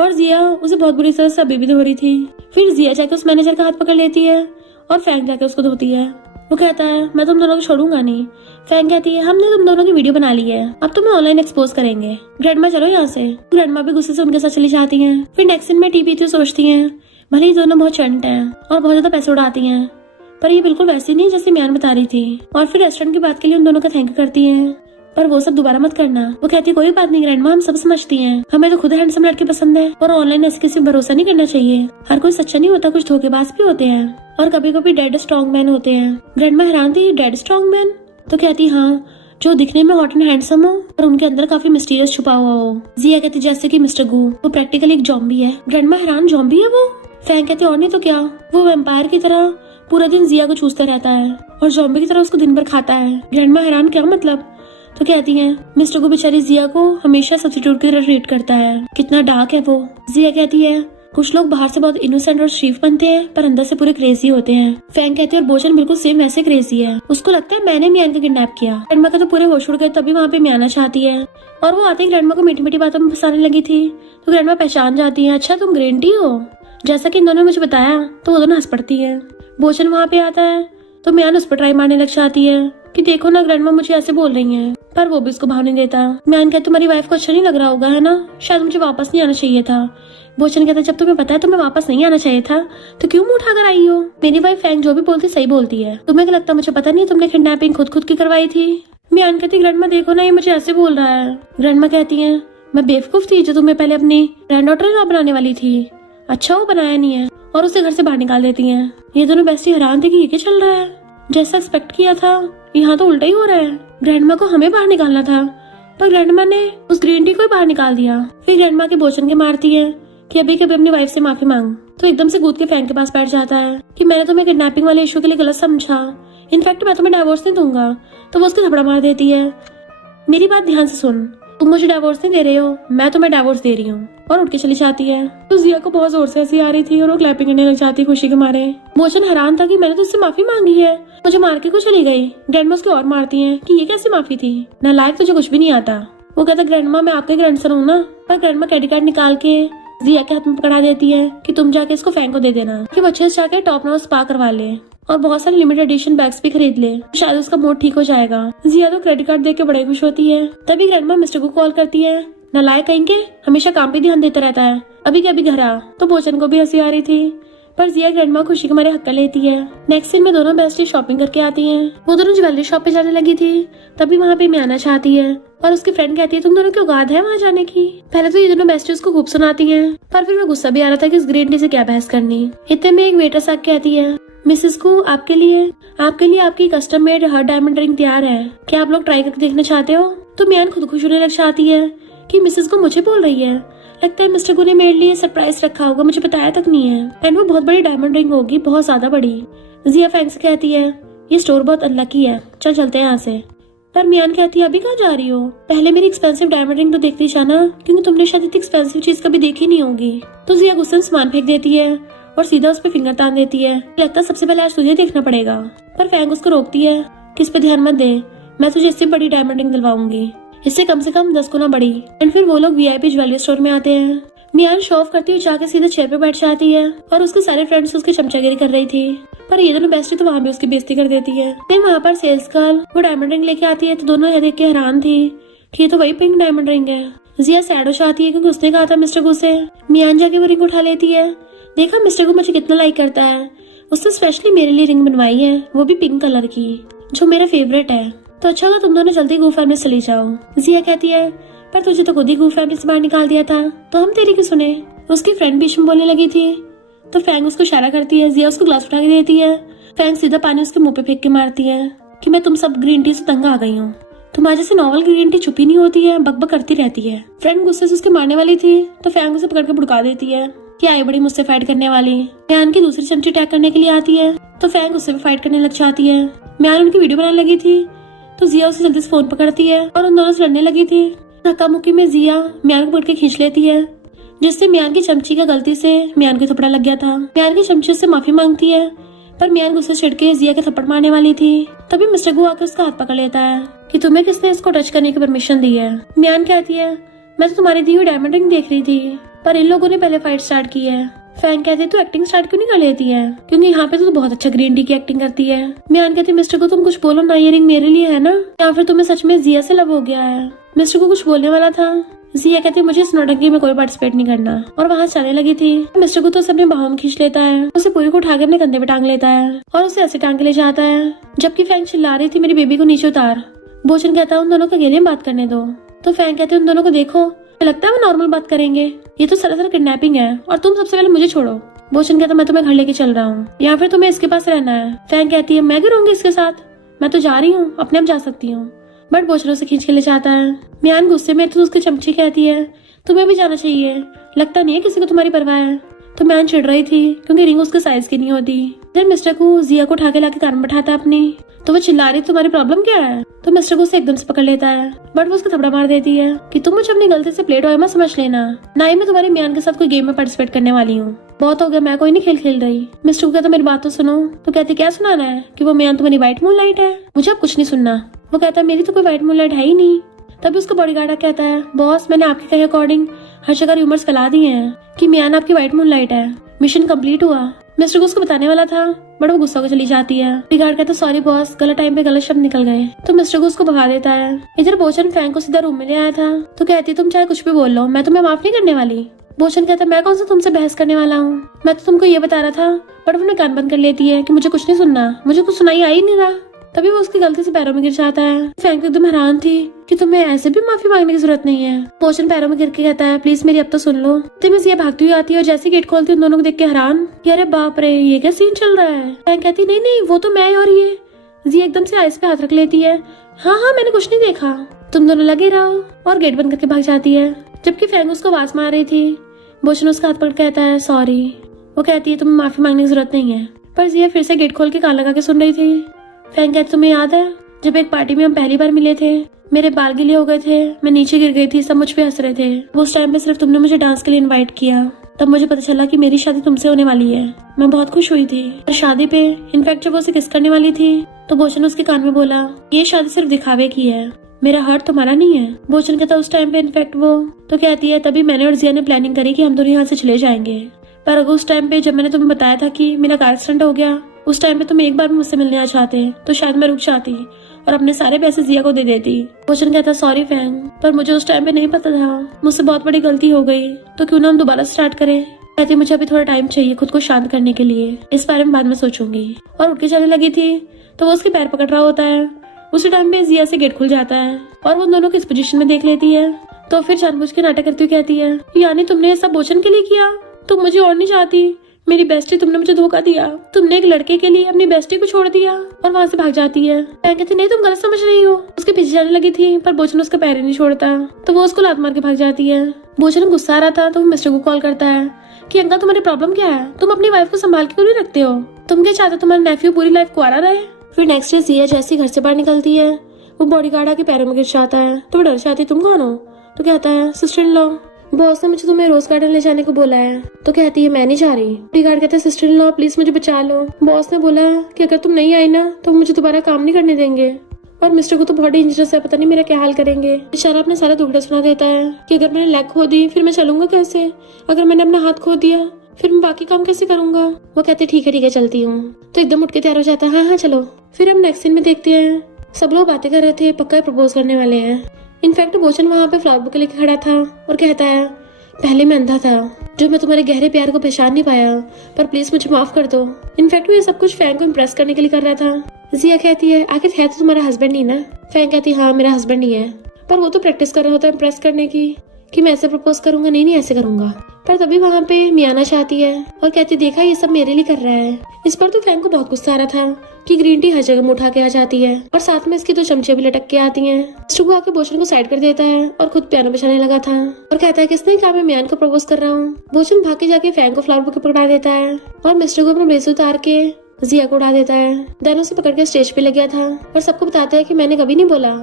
और जिया उसे बहुत बुरी तरह से अभी भी धो रही थी। फिर जिया जाके उस मैनेजर का हाथ पकड़ लेती है और फैंग जाके उसको धोती है। वो कहता है, मैं तुम दोनों को छोड़ूंगा नहीं। फैंग कहती है, हमने तुम दोनों की वीडियो बना ली है, अब तुम्हें ऑनलाइन एक्सपोज करेंगे। ग्रैंडमा चलो यहाँ से। ग्रैंडमा भी गुस्से से उनके साथ चली जाती हैं। फिर नेक्स्ट सीन में टी पीती सोचती हैं, भले ही दोनों बहुत चंट हैं और बहुत ज्यादा पैसे उड़ाती हैं, पर ये बिल्कुल वैसी नहीं जैसे म्यान बता रही थी। और फिर रेस्टोरेंट की बात के लिए उन दोनों का थैंक यू करती है, पर वो सब दोबारा मत करना। वो कहती है, कोई बात नहीं ग्रैंडमा, हम सब समझती हैं, हमें तो खुद हैंडसम लड़के पसंद है और ऑनलाइन ऐसे किसी पर भरोसा नहीं करना चाहिए। हर कोई सच्चा नहीं होता, कुछ धोखेबाज भी होते हैं और कभी कभी डेड स्ट्रॉन्ग मैन होते हैं। ग्रैंडमा हैरान थी, डेड स्ट्रॉन्ग मैन? तो कहती, हाँ, जो दिखने में हॉट एंड हैंडसम हो और उनके अंदर काफी मिस्टीरियस छुपा हुआ हो। जिया कहती, जैसे कि मिस्टर गू, वो प्रैक्टिकली एक जॉम्बी है। ग्रैंडमा हैरान, जॉम्बी है वो? फैंग कहती, और नहीं तो क्या, वो वैम्पायर की तरह पूरा दिन जिया को चूसता रहता है और जॉम्बी की तरह उसको दिन भर खाता है। ग्रैंडमा हैरान, क्या मतलब? तो कहती है, मिस्टर को बेचारी जिया को हमेशा सब्स्टिट्यूट की तरह ट्रीट करता है, कितना डार्क है वो। जिया कहती है, कुछ लोग बाहर से बहुत इनोसेंट और शरीफ बनते हैं पर अंदर से पूरे क्रेजी होते हैं। फैंग कहती है, और बोचन बिल्कुल सेम वैसे क्रेजी है, उसको लगता है मैंने म्यान को किडनैप किया। ग्रैंडमा का तो पूरे होश उड़ गए, तभी वहाँ पे म्याना चाहती है और वो आते ही ग्रैंडमा को मीठी मीठी बातों में फंसाने लगी थी। तो ग्रैंडमा पहचान जाती है, अच्छा तुम ग्रीन टी हो, जैसा कि इन दोनों ने मुझे बताया। तो वो दोनों हंस पड़ती है। बोचन वहाँ पे आता है तो म्यान उस पर ट्राई मारने लग जाती है कि देखो ना ग्रैंडमा मुझे ऐसे बोल रही है, पर वो भी उसको भाव नहीं देता। म्यान कहता, तुम्हारी वाइफ को अच्छा नहीं लग रहा होगा है ना, शायद मुझे वापस नहीं आना चाहिए था। बोचन कहता, जब तुम्हें पता है तुम्हें वापस नहीं आना चाहिए था तो क्यों मुंह उठाकर आई हो? मेरी वाइफ फैंग जो भी बोलती सही बोलती है, तुम्हें क्या लगता मुझे पता नहीं तुमने किडनैपिंग खुद की करवाई थी? म्यान कहती, ग्रैंडमा देखो ना ये मुझे ऐसे बोल रहा है। ग्रैंडमा कहती है, मैं बेवकूफ थी जो तुम्हें पहले अपनी ग्रैंड डॉटर इन लॉ बनाने वाली थी, अच्छा वो बनाया नहीं है, और उसे घर से बाहर निकाल देती है। ये दोनों बेस्टी हैरान थे कि ये क्या चल रहा है। जैसा एक्सपेक्ट किया था यहाँ तो उल्टा ही हो रहा है। ग्रैंडमा को हमें बाहर निकालना था पर ग्रैंडमा ने उस ग्रीन टी को ही बाहर निकाल दिया। फिर ग्रैंडमा के बोचन के मारती है कि अभी कभी अपनी वाइफ से माफी मांग, तो एकदम से कूद के फैंक के पास बैठ जाता है कि मैंने तुम्हें किडनैपिंग वाले इशू के लिए गलत समझा, इनफैक्ट मैं तुम्हें डाइवोर्स नहीं दूंगा। तो वो उसके थप्पड़ मार देती है। मेरी बात ध्यान से सुन, तुम मुझे डाइवोर्स नहीं दे रहे हो, मैं तुम्हें डाइवोर्स दे रही हूँ, और उठ के चली जाती है। तो जिया को बहुत जोर से हंसी आ रही थी और वो क्लैपिंग करने लग जाती खुशी के मारे। मोचन हैरान था कि मैंने तो उससे माफी मांगी है, मुझे मार के क्यों चली गई। ग्रैंडमा उसकी और मारती है कि ये कैसी माफी थी, नालायक तुझे कुछ भी नहीं आता। वो कहता ग्रैंडमा मैं आपके ग्रैंडसन हूँ ना। पर ग्रैंडमा क्रेडिट कार्ड निकाल के जिया के हाथ में पकड़ा देती है कि तुम जाके इसको फैंक को दे देना कि वो अच्छे से जाके टॉप नॉच स्पा करवा ले और बहुत सारे लिमिटेड एडिशन बैग्स भी खरीद ले, शायद उसका मूड ठीक हो जाएगा। जिया तो क्रेडिट कार्ड देख के बड़े खुश होती है। तभी ग्रैंडमा मिस्टर को कॉल करती है, नालायक कहीं के हमेशा काम पे ध्यान देता रहता है, अभी के अभी घर आ। तो बोचन को भी हंसी आ रही थी पर जिया ग्रैंडमा खुशी के मारे हक्का लेती है। नेक्स्ट सीन में दोनों बेस्टी शॉपिंग करके आती हैं। वो दोनों ज्वेलरी शॉप पे जाने लगी थी, तभी वहाँ पे मियाना चाहती है और उसकी फ्रेंड कहती है तुम दोनों की औकात है वहाँ जाने की। पहले तो ये दोनों बेस्टी उसको खूब सुनाती हैं, पर फिर वो गुस्सा भी आ रहा था कि इस ग्रीन टी से क्या बहस करनी। इतने में एक वेटर्स आके कहती है, मिसेस को आपके लिए आपकी custom made her diamond ring तैयार है, क्या आप लोग ट्राई करके देखना चाहते हो। तो मियान खुद खुश होने लग जाती है कि मिसेस को मुझे बोल रही है, लगता है मिस्टर को ने मेरे लिए सरप्राइज रखा होगा, मुझे बताया तक नहीं है, एंड वो बहुत बड़ी डायमंड रिंग होगी, बहुत ज्यादा बड़ी। जिया फैंक से कहती है ये स्टोर बहुत अनलकी है, चल चलते हैं यहाँ से। पर मियान कहती है अभी कहाँ जा रही हो, पहले मेरी एक्सपेंसिव डायमंड रिंग तो देखती जाना, क्योंकि तुमने शायद इतनी एक्सपेंसिव चीज कभी देखी नहीं होगी। तो जिया गुस्से में सामान फेंक देती है और सीधा उस पर फिंगर तान देती है, लगता है सबसे पहले आज तुझे देखना पड़ेगा। पर फैंक उसको रोकती है कि इस पे ध्यान मत दे, मैं तुझे इससे बड़ी डायमंड रिंग दिलवाऊंगी, इससे कम से कम 10 गुना बड़ी। एंड फिर वो लोग वीआईपी ज्वेलरी स्टोर में आते हैं। मियान शो ऑफ करती हुई जाके सीधे चेयर पे बैठ जाती है और उसके सारे फ्रेंड्स उसकी चमचागिरी कर रही थी, पर ये दोनों बेस्टी तो वहाँ भी उसकी बेइज्जती कर देती है। फिर वहाँ पर सेल्स गर्ल वो डायमंड रिंग लेके आती है, तो दोनों यह देख के हैरान थी कि ये तो वही पिंक डायमंड रिंग है। जिया सैड हो जाती है क्योंकि उसने कहा था मिस्टर को से। मियान जाके वो रिंग उठा लेती है, देखा मिस्टर को मुझे कितना लाइक करता है, उसने स्पेशली मेरे लिए रिंग बनवाई है, वो भी पिंक कलर की, जो मेरा फेवरेट है। तो अच्छा होगा तुम दोनों जल्दी गू फैमिली चली जाओ। जिया कहती है पर तुझे तो खुद ही गू फैमिली से बाहर निकाल दिया था, तो हम तेरी क्यों सुने। उसकी फ्रेंड बीच में बोलने लगी थी, तो फैंग उसको इशारा करती है। जिया उसको ग्लास उठा के देती है, फैंग सीधा पानी उसके मुंह पे फेंक के मारती है कि मैं तुम सब ग्रीन टी से तंग आ गई हूँ, तुम्हारे जैसे नॉवल ग्रीन टी चुपी नहीं होती है, बकबक करती रहती है। फ्रेंड गुस्से से उसके मारने वाली थी, तो फैंग उसे पकड़ के भुड़का देती है कि आई बड़ी मुझसे फाइट करने वाली। म्यान की दूसरी चमची अटैक करने के लिए आती है, तो फैंग उससे भी फाइट करने लग जाती है। म्यान उनकी वीडियो बनाने लगी थी, तो जिया उसे जल्दी से फोन पकड़ती है और उन दोनों से लड़ने लगी थी। धक्का मुक्की में जिया म्यान को पकड़ के खींच लेती है, जिससे म्यान की चमची का गलती से म्यान को थप्पड़ लग गया था। म्यान की चमची से माफी मांगती है, पर म्यान गुस्से से चिढ़ के जिया के थप्पड़ मारने वाली थी। तभी मिस्टर गु आकर उसका हाथ पकड़ लेता है कि तुम्हें किसने इसको टच करने की परमिशन दी है। म्यान कहती है मैं तो तुम्हारी दी हुई डायमंड रिंग देख रही थी, पर इन लोगों ने पहले फाइट स्टार्ट की है। फैंग कहते तू एक्टिंग स्टार्ट क्यों नहीं कर लेती है, क्योंकि यहाँ पे तो बहुत अच्छा ग्रीन टी की एक्टिंग करती है। म्यान कहती मिस्टर को तुम कुछ बोलो ना, ये रिंग मेरे लिए है ना, या फिर तुम्हें सच में जिया से लव हो गया है। मिस्टर को कुछ बोलने वाला था, जिया कहती मुझे इस नौटंकी में कोई पार्टिसिपेट नहीं करना, और वहाँ चलने लगी थी। मिस्टर को तो सब में बाहों में खींच लेता है, उसे पूरी को उठाकर अपने कंधे पे टांग लेता है और उसे ऐसे टांग के ले जाता है, जबकि फैंग चिल्ला रही थी मेरी बेबी को नीचे उतार। बोचन कहता है उन दोनों को अकेले में बात करने दो, तो फैंग कहते उन दोनों को देखो, लगता है वो नॉर्मल बात करेंगे, ये तो सरासर किडनैपिंग है और तुम सबसे पहले मुझे छोड़ो। बोचन कहता मैं तुम्हें घर लेके चल रहा हूँ, या फिर तुम्हें इसके पास रहना है। फैंग कहती है मैं क्यों रहूंगी इसके साथ, मैं तो जा रही हूँ, अपने आप जा सकती हूँ। बट बोचन उसे खींच के ले जाता है। म्यान गुस्से में तो उसकी चमची कहती है तुम्हें भी जाना चाहिए, लगता नहीं है किसी को तुम्हारी परवाह है। तो म्यान चिढ़ रही थी क्योंकि रिंग उसके साइज की नहीं होती। जब मिस्टर को जिया को उठा के लाके कान में बैठाता है अपनी, तो वो चिल्ला रही तुम्हारी प्रॉब्लम क्या है। तो मिस्टर को उसे एकदम से पकड़ लेता है, बट वो उसको थपड़ा मार देती है कि तुम मुझे अपनी गलती से प्लेट ऑय मत समझ लेना, ना ही मैं तुम्हारी म्यान के साथ कोई गेम में पार्टिसिपेट करने वाली हूँ, बहुत हो गया, मैं कोई नहीं खेल खेल रही। मिस्टर को कहता मेरी बात तो सुनो। तो कहती क्या सुनाना है कि वो म्यान तुम्हारी व्हाइट मूनलाइट है, मुझे अब कुछ नहीं सुनना। वो कहता मेरी तो कोई व्हाइट मूनलाइट है ही नहीं। तभी उसका बॉडीगार्ड कहता है बॉस मैंने आपके कहे अकॉर्डिंग हर जगह रूमर्स फैला दिए हैं कि म्यान आपकी व्हाइट मूनलाइट है, मिशन कंप्लीट हुआ। मिस्टर को उसको बताने वाला था, बट वो गुस्सा को चली जाती है। बॉडीगार्ड कहता सॉरी बॉस, गलत टाइम पे गलत शब्द निकल गए। तो मिस्टर को उसको भगा देता है। इधर बोचन फैंग को सीधा रूम में ले आया था, तो कहती तुम चाहे कुछ भी बोल लो, मैं तुम्हें माफ नहीं करने वाली। बोचन कहता मैं कौन सा तुमसे बहस करने वाला हूँ, मैं तो तुमको ये बता रहा था, बट वो कान बंद कर लेती है कि मुझे कुछ नहीं सुनना, मुझे कुछ सुनाई आ ही नहीं रहा। तभी वो उसकी गलती से पैरों में गिर जाता है। फैंग एकदम हैरान थी कि तुम्हें ऐसे भी माफी मांगने की जरूरत नहीं है। बोचन पैरों में गिर के कहता है प्लीज मेरी अब तो सुन लो। तभी ये भागती हुई आती है और जैसे गेट खोलती है उन दोनों को देख के हैरान कि अरे बाप रे ये क्या सीन चल रहा है। फैंग कहती नहीं नहीं वो तो मैं और ये जिया एकदम से आइस पे हाथ रख लेती है। हाँ हाँ मैंने कुछ नहीं देखा, तुम दोनों लगे रहो, और गेट बंद करके भाग जाती है। जबकि फैंग उसको आवाज मार रही थी। बोशन उसका हाथ पकड़ कहता है सॉरी। वो कहती है तुम्हें माफी मांगने की जरूरत नहीं है। पर जिया फिर से गेट खोल के कान लगा के सुन रही थी। फैंग कहती तुम्हें याद है जब एक पार्टी में हम पहली बार मिले थे, मेरे बाल गीले हो गए थे, मैं नीचे गिर गई थी, सब मुझ पे हंस रहे थे। उस टाइम पे सिर्फ तुमने मुझे डांस के लिए इनवाइट किया, तब मुझे पता चला कि मेरी शादी तुमसे होने वाली है। मैं बहुत खुश हुई थी। और शादी पे इनफैक्ट जब वो उसे किस करने वाली थी तो बोचन उसके कान में बोला ये शादी सिर्फ दिखावे की है, मेरा हर्ट तुम्हारा नहीं है। बोचन कहता उस टाइम पे इनफैक्ट वो तो कहती है तभी मैंने और जिया ने प्लानिंग करी कि हम दोनों यहाँ से चले जाएंगे। पर अगर उस टाइम पे जब मैंने तुम्हें बताया था कि मेरा कार एक्सीडेंट हो गया, उस टाइम पे तुम एक बार भी मुझसे मिलने आ चाहते तो शायद मैं रुक जाती और अपने सारे पैसे जिया को दे देती। बोचन कहता सॉरी फैंग, पर मुझे उस टाइम पे नहीं पता था, मुझसे बहुत बड़ी गलती हो गई, तो क्यों ना हम दोबारा स्टार्ट करें। कहती मुझे अभी थोड़ा टाइम चाहिए खुद को शांत करने के लिए, इस बारे में बाद में सोचूंगी। और उठ के चलने लगी थी तो वो उसके पैर पकड़ रहा होता है। उसी टाइम पे जिया से गेट खुल जाता है और वो दोनों को इस पोजीशन में देख लेती है। तो फिर जानबूझ के नाटक करती हुई कहती है यानी तुमने ये सब बोचन के लिए किया, तुम मुझे और नहीं चाहती, मेरी बेस्टी तुमने मुझे धोखा दिया, तुमने एक लड़के के लिए अपनी बेस्टी को छोड़ दिया। और वहाँ से भाग जाती है। कहती नहीं तुम गलत समझ रही हो। उसके पीछे जाने लगी थी पर बोचन उसका पैर ही नहीं छोड़ता, तो वो उसको लात मार के भाग जाती है। बोचन गुस्सा आ रहा था तो वो मिस्टर को कॉल करता है कि अंकल तुम्हारी प्रॉब्लम क्या है, तुम अपनी वाइफ को संभाल के क्यों नहीं रखते हो, तुम क्या चाहते हो तुम्हारा नेफ्यू पूरी लाइफ कुआरा रहे। फिर नेक्स्ट डे जिया जैसे घर से बाहर निकलती है वो बॉडीगार्ड आके पैरों में गिर जाता है तो वो डर जाती है तुम कौन हो। तो कहता है सिस्टर इन लॉ, बॉस ने मुझे तुम्हें रोज गार्डन ले जाने को बोला है। तो कहती है मैं नहीं जा रही। बॉडीगार्ड कहता है सिस्टर इन लॉ प्लीज मुझे बचा लो, बॉस ने बोला कि अगर तुम नहीं आई ना तो मुझे दोबारा काम नहीं करने देंगे, और मिस्टर को तो बहुत डेंजरस है, पता नहीं मेरा क्या हाल करेंगे। बेचारा अपने सारा दुखड़ा सुना देता है कि अगर मैंने लेग खो दी फिर मैं चलूंगा कैसे, अगर मैंने अपना हाथ खो दिया फिर मैं बाकी काम कैसे करूंगा। वो कहते ठीक है चलती हूँ। तो एकदम उठ के तैयार हो जाता है हाँ चलो। फिर हम नेक्स्ट सीन में देखते हैं सब लोग बातें कर रहे थे, पक्का प्रपोज करने वाले हैं। इनफैक्ट बोचन वहाँ पे फ्लावर बुके लेके खड़ा था और कहता है पहले मैं अंधा था जो मैं तुम्हारे गहरे प्यार को पहचान नहीं पाया, पर प्लीज मुझे माफ कर दो। इनफैक्ट वो ये सब कुछ फैंग को इम्प्रेस करने के लिए कर रहा था। जिया कहती है आखिर है तो तुम्हारा हस्बैंड नहीं ना। फैंग कहती है हाँ मेरा हस्बैंड ही है, पर वो तो प्रैक्टिस कर रहा होता है इम्प्रेस करने की कि मैं ऐसे प्रपोज करूंगा, नहीं ऐसे करूंगा। पर तभी वहाँ पे मियाना चाहती है और कहती देखा ये सब मेरे लिए कर रहा है। इस पर तो फैंग को बहुत गुस्सा आ रहा था कि ग्रीन टी हर जगह में उठा के आ जाती है और साथ में इसकी तो चमचे भी लटक के आती हैं। स्टू आके बोचन को साइड कर देता है और खुद पियानो बजाने लगा था और कहता है किसने कहा मैं मियान को प्रपोज कर रहा हूँ। बोचन भाग के जाके फैंग को फ्लावर बुके पकड़ा देता है और मिस्टर को अपना ब्लेजर उतार के जिया को उड़ा देता है। दोनों से पकड़ के स्टेज पे ले गया था और सबको बताता है कि मैंने कभी नहीं बोला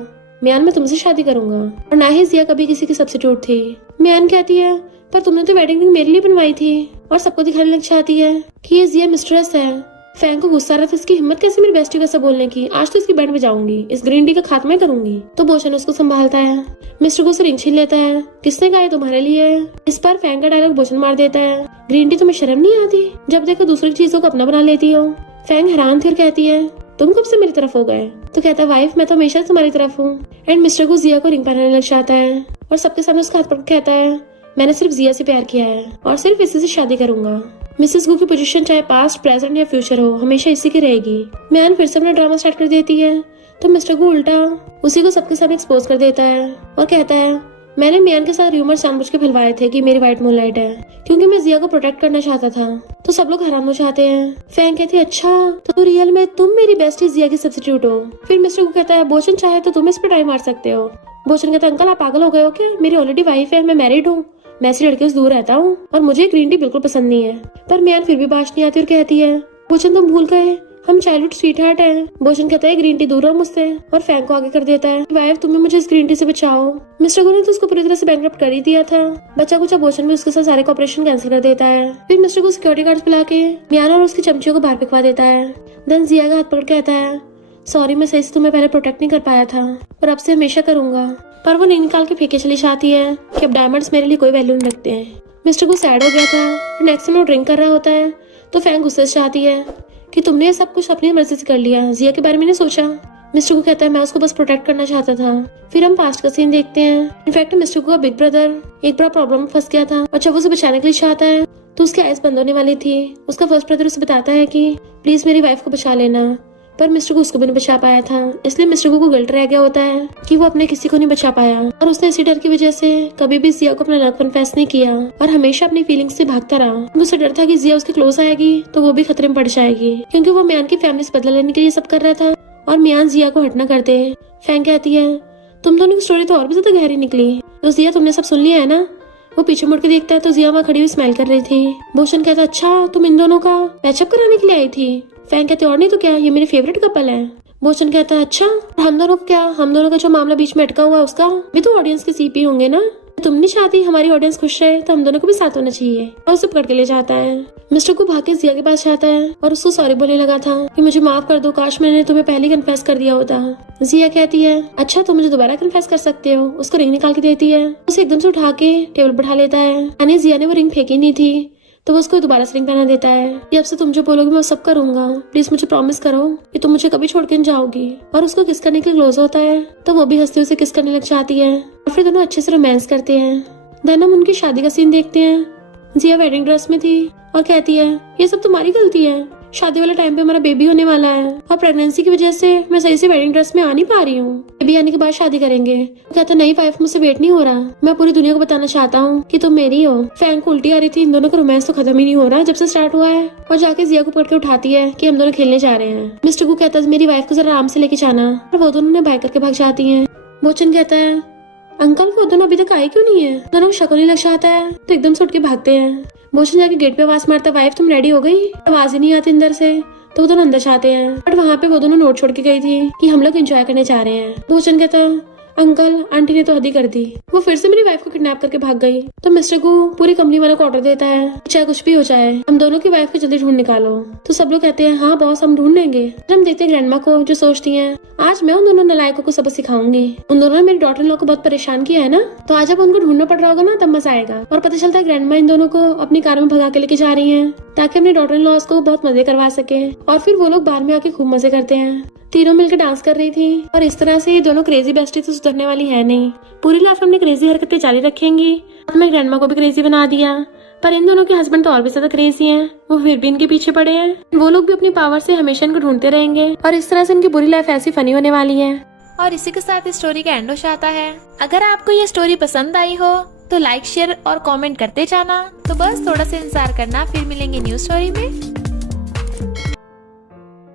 मियान मैं तुमसे शादी करूंगा, और ना ही जिया कभी किसी की सब्स्टिट्यूट थी। मियान कहती है पर तुमने तो वेडिंग रिंग मेरे लिए बनवाई थी, और सबको दिखाने लग जाती है कि ये जिया मिस्ट्रेस है। फैंग को गुस्सा आ रहा था इसकी हिम्मत कैसे मेरी बेस्टी का सब बोलने की, आज तो इसकी बैंड बजाऊंगी, इस ग्रीन टी का खात्मा करूंगी। तो बोचन उसको संभालता है। मिस्टर को उसे रिंग छीन लेता है, किसने कहा तुम्हारे लिए। इस बार फैंग का डायलॉग बोचन मार देता है ग्रीन टी तुम्हें शर्म नहीं आती, जब देखो दूसरी चीजों को अपना बना लेती हो। फैंग हैरान थी और कहती है तुम कब से मेरी तरफ हो गए। तो कहता है वाइफ मैं तो हमेशा तुम्हारी तरफ हूँ। एंड मिस्टर को जिया को रिंग पहनाने लग जाता है और सबके सामने उसका हाथ पकड़ कहता है मैंने सिर्फ जिया से प्यार किया है और सिर्फ इसी से शादी करूंगा। मिसेस गू की पोजीशन चाहे पास्ट प्रेजेंट या फ्यूचर हो हमेशा इसी की रहेगी। म्यान फिर से अपना ड्रामा स्टार्ट कर देती है तो मिस्टर को उल्टा उसी को सबके सामने एक्सपोज कर देता है और कहता है मैंने मियान के साथ र्यूमर जानबूझ के फैलवाए थे कि मेरी व्हाइट मूनलाइट है, क्योंकि मैं जिया को प्रोटेक्ट करना चाहता था। तो सब लोग हैरान हो जाते हैं। फैंग कहती है अच्छा तो रियल में तुम मेरी बेस्टी जिया की सब्स्टिट्यूट हो। फिर मिस्टर को कहता है बोचन चाहे तो तुम इस पर ट्राई मार सकते हो। बोचन कहता है अंकल आप पागल हो गए हो क्या, मेरी ऑलरेडी वाइफ है, मैं मैरिड हूँ, मैं ऐसी लड़कियों से दूर रहता हूँ और मुझे ग्रीन टी बिल्कुल पसंद नहीं है। पर मियान फिर भी बात नहीं आती और कहती है बोचन तुम भूल गए हम चाइल्डहुड स्वीट हार्ट है। बोचन कहता है ग्रीन टी दूर रहो मुझसे और फैंग को आगे कर देता है वाइफ तुम्हें मुझे इस ग्रीन टी से बचाओ। मिस्टर गो ने तो उसको पूरी तरह से बैंकरप्ट कर ही दिया था। बच्चा कुछ बोचन भी उसके साथ सारे ऑपरेशन कैंसिल कर देता है। फिर मिस्टर को सिक्योरिटी गार्ड बुला के मियान और उसकी चमचियों को बाहर फेंकवा देता है। देन जिया का हाथ पकड़ कहता है सॉरी मैं सही से तुम्हें पहले प्रोटेक्ट नहीं कर पाया था और अब से हमेशा करूंगा। पर वो नहीं निकाल के फेंके चली जाती है कि अब डायमंड्स मेरे लिए कोई वैल्यू नहीं रखते हैं। मिस्टर को सैड हो गया था। नेक्स्ट टाइम वो ड्रिंक कर रहा होता है तो फैंग गुस्से से चाहती है कि तुमने ये सब कुछ अपनी मर्जी से कर लिया, जिया के बारे में नहीं सोचा। मिस्टर को कहता है मैं उसको बस प्रोटेक्ट करना चाहता था। फिर हम पास्ट का सीन देखते हैं। इनफैक्ट मिस्टर को बिग ब्रदर एक बड़ा प्रॉब्लम में फंस गया था और जब उसे बचाने के लिए चाहता है तो उसकी आइज बंद होने वाली थी। उसका फर्स्ट ब्रदर उसे बताता है कि प्लीज मेरी वाइफ को बचा लेना, पर मिस्टर को उसको भी नहीं बचा पाया था। इसलिए मिस्टर को गिल्ट रह गया होता है कि वो अपने किसी को नहीं बचा पाया और उसने इसी डर की वजह से कभी भी जिया को अपना लव कन्फेस नहीं किया और हमेशा अपनी फीलिंग्स से भागता रहा। उसे डर था कि जिया उसके क्लोज आएगी तो वो भी खतरे में पड़ जाएगी, क्योंकि वो म्यान की फैमिली से बदला लेने के लिए सब कर रहा था और मियां जिया को हटना करते। फैंग कहती है तुम दोनों की स्टोरी तो और भी ज्यादा गहरी निकली। तो जिया तुमने सब सुन लिया है ना? वो पीछे मुड़ के देखता है तो जिया वहाँ खड़ी हुई स्माइल कर रही थी। भूषण कहता अच्छा तुम इन दोनों का पैचअप कराने के लिए आई थी। फैंग कहते और नहीं तो क्या, ये मेरे फेवरेट कपल है। भूषण कहता है अच्छा हम दोनों को क्या, हम दोनों का जो मामला बीच में अटका हुआ है उसका भी तो ऑडियंस के सीपी होंगे ना। तुम नहीं चाहती हमारी ऑडियंस खुश रहे तो हम दोनों को भी साथ होना चाहिए। और उसे पकड़ के ले जाता है। मिस्टर को भाग के जिया के पास जाता है और उसको सॉरी बोलने लगा था कि मुझे माफ कर दो, काश मैंने तुम्हें पहले कन्फेस कर दिया होता। जिया कहती है अच्छा तुम मुझे दोबारा कन्फेस कर सकते हो। उसको रिंग निकाल के देती है। उसे एकदम से उठा के टेबल पर बैठा लेता है। यानी जिया ने वो रिंग फेंकी नहीं थी तो वो उसको दोबारा से रिंग पहना देता है कि अब से तुम जो बोलोगे मैं सब करूंगा, प्लीज मुझे प्रॉमिस करो कि तुम मुझे कभी छोड़ के नहीं जाओगी। और उसको किस करने के लिए क्लोज होता है तो वो भी हंसते उसे किस करने लग जाती है और फिर दोनों अच्छे से रोमांस करते हैं। देन हम उनकी शादी का सीन देखते हैं। जिया वेडिंग ड्रेस में थी और कहती है ये सब तुम्हारी गलती है, शादी वाले टाइम पे हमारा बेबी होने वाला है और प्रेगनेंसी की वजह से मैं सही से वेडिंग ड्रेस में आ नहीं पा रही हूँ। बेबी आने के बाद शादी करेंगे। कहता नहीं वाइफ मुझसे वेट नहीं हो रहा, मैं पूरी दुनिया को बताना चाहता हूँ कि तुम मेरी हो। फैंग को उल्टी आ रही थी, इन दोनों का रोमांस तो खत्म ही नहीं हो रहा जब से स्टार्ट हुआ है। और जाके जिया को पकड़ के उठाती है कि हम दोनों खेलने जा रहे हैं। मिस्टर को कहता है मेरी वाइफ को जरा आराम से लेके जाना और वो दोनों ने बाय करके भाग जाती है। भूषण कहता है अंकल वो दोनों अभी तक आए क्यों नहीं है? दोनों को शक होने लग जाता है तो एकदम से उठ के भागते हैं। भूषण जाके गेट पे आवाज मारता वाइफ तुम रेडी हो गई? आवाज ही नहीं आती अंदर से तो वो दोनों अंदर जाते हैं। बट वहाँ पे वो दोनों नोट छोड़ के गई थी कि हम लोग एंजॉय करने जा रहे हैं। भूषण कहता अंकल आंटी ने तो हद ही कर दी, वो फिर से मेरी वाइफ को किडनैप करके भाग गई। तो मिस्टर को पूरी कंपनी वालों को ऑर्डर देता है चाहे कुछ भी हो जाए हम दोनों की वाइफ को जल्दी ढूंढ निकालो। तो सब लोग कहते हैं हाँ बॉस हम ढूंढ लेंगे। हम देखते हैं ग्रैंडमा को जो सोचती है आज मैं उन दोनों नालायकों को सबक सिखाऊंगी। उन दोनों ने मेरी डॉटर इन लोग को बहुत परेशान किया है ना, तो आज जब उनको ढूंढना पड़ रहा होगा ना तब मजा आएगा। और पता चलता है ग्रैंडमा इन दोनों को अपनी कार में भगा के लेके जा रही है ताकि अपने डॉटर इन लॉस को बहुत मजे करवा सके। और फिर वो लोग बाहर में आके खूब मजे करते हैं। तीनों मिलकर डांस कर रही थी और इस तरह से ये दोनों क्रेजी बेस्टी तो सुधरने वाली है नहीं। पूरी लाइफ हमने क्रेजी हरकतें जारी रखेंगी। हमने ग्रैंडमा को भी क्रेजी बना दिया पर इन दोनों के हस्बैंड तो और भी ज्यादा क्रेजी हैं। वो फिर भी इनके पीछे पड़े हैं। वो लोग भी अपनी पावर से हमेशा इनको ढूंढते रहेंगे और इस तरह से इनकी बुरी लाइफ ऐसी फनी होने वाली है। और इसी के साथ इस स्टोरी का एंड हो जाता है। अगर आपको ये स्टोरी पसंद आई हो तो लाइक शेयर और कमेंट करते जाना। तो बस थोड़ा सा इंतजार करना, फिर मिलेंगे न्यू स्टोरी में।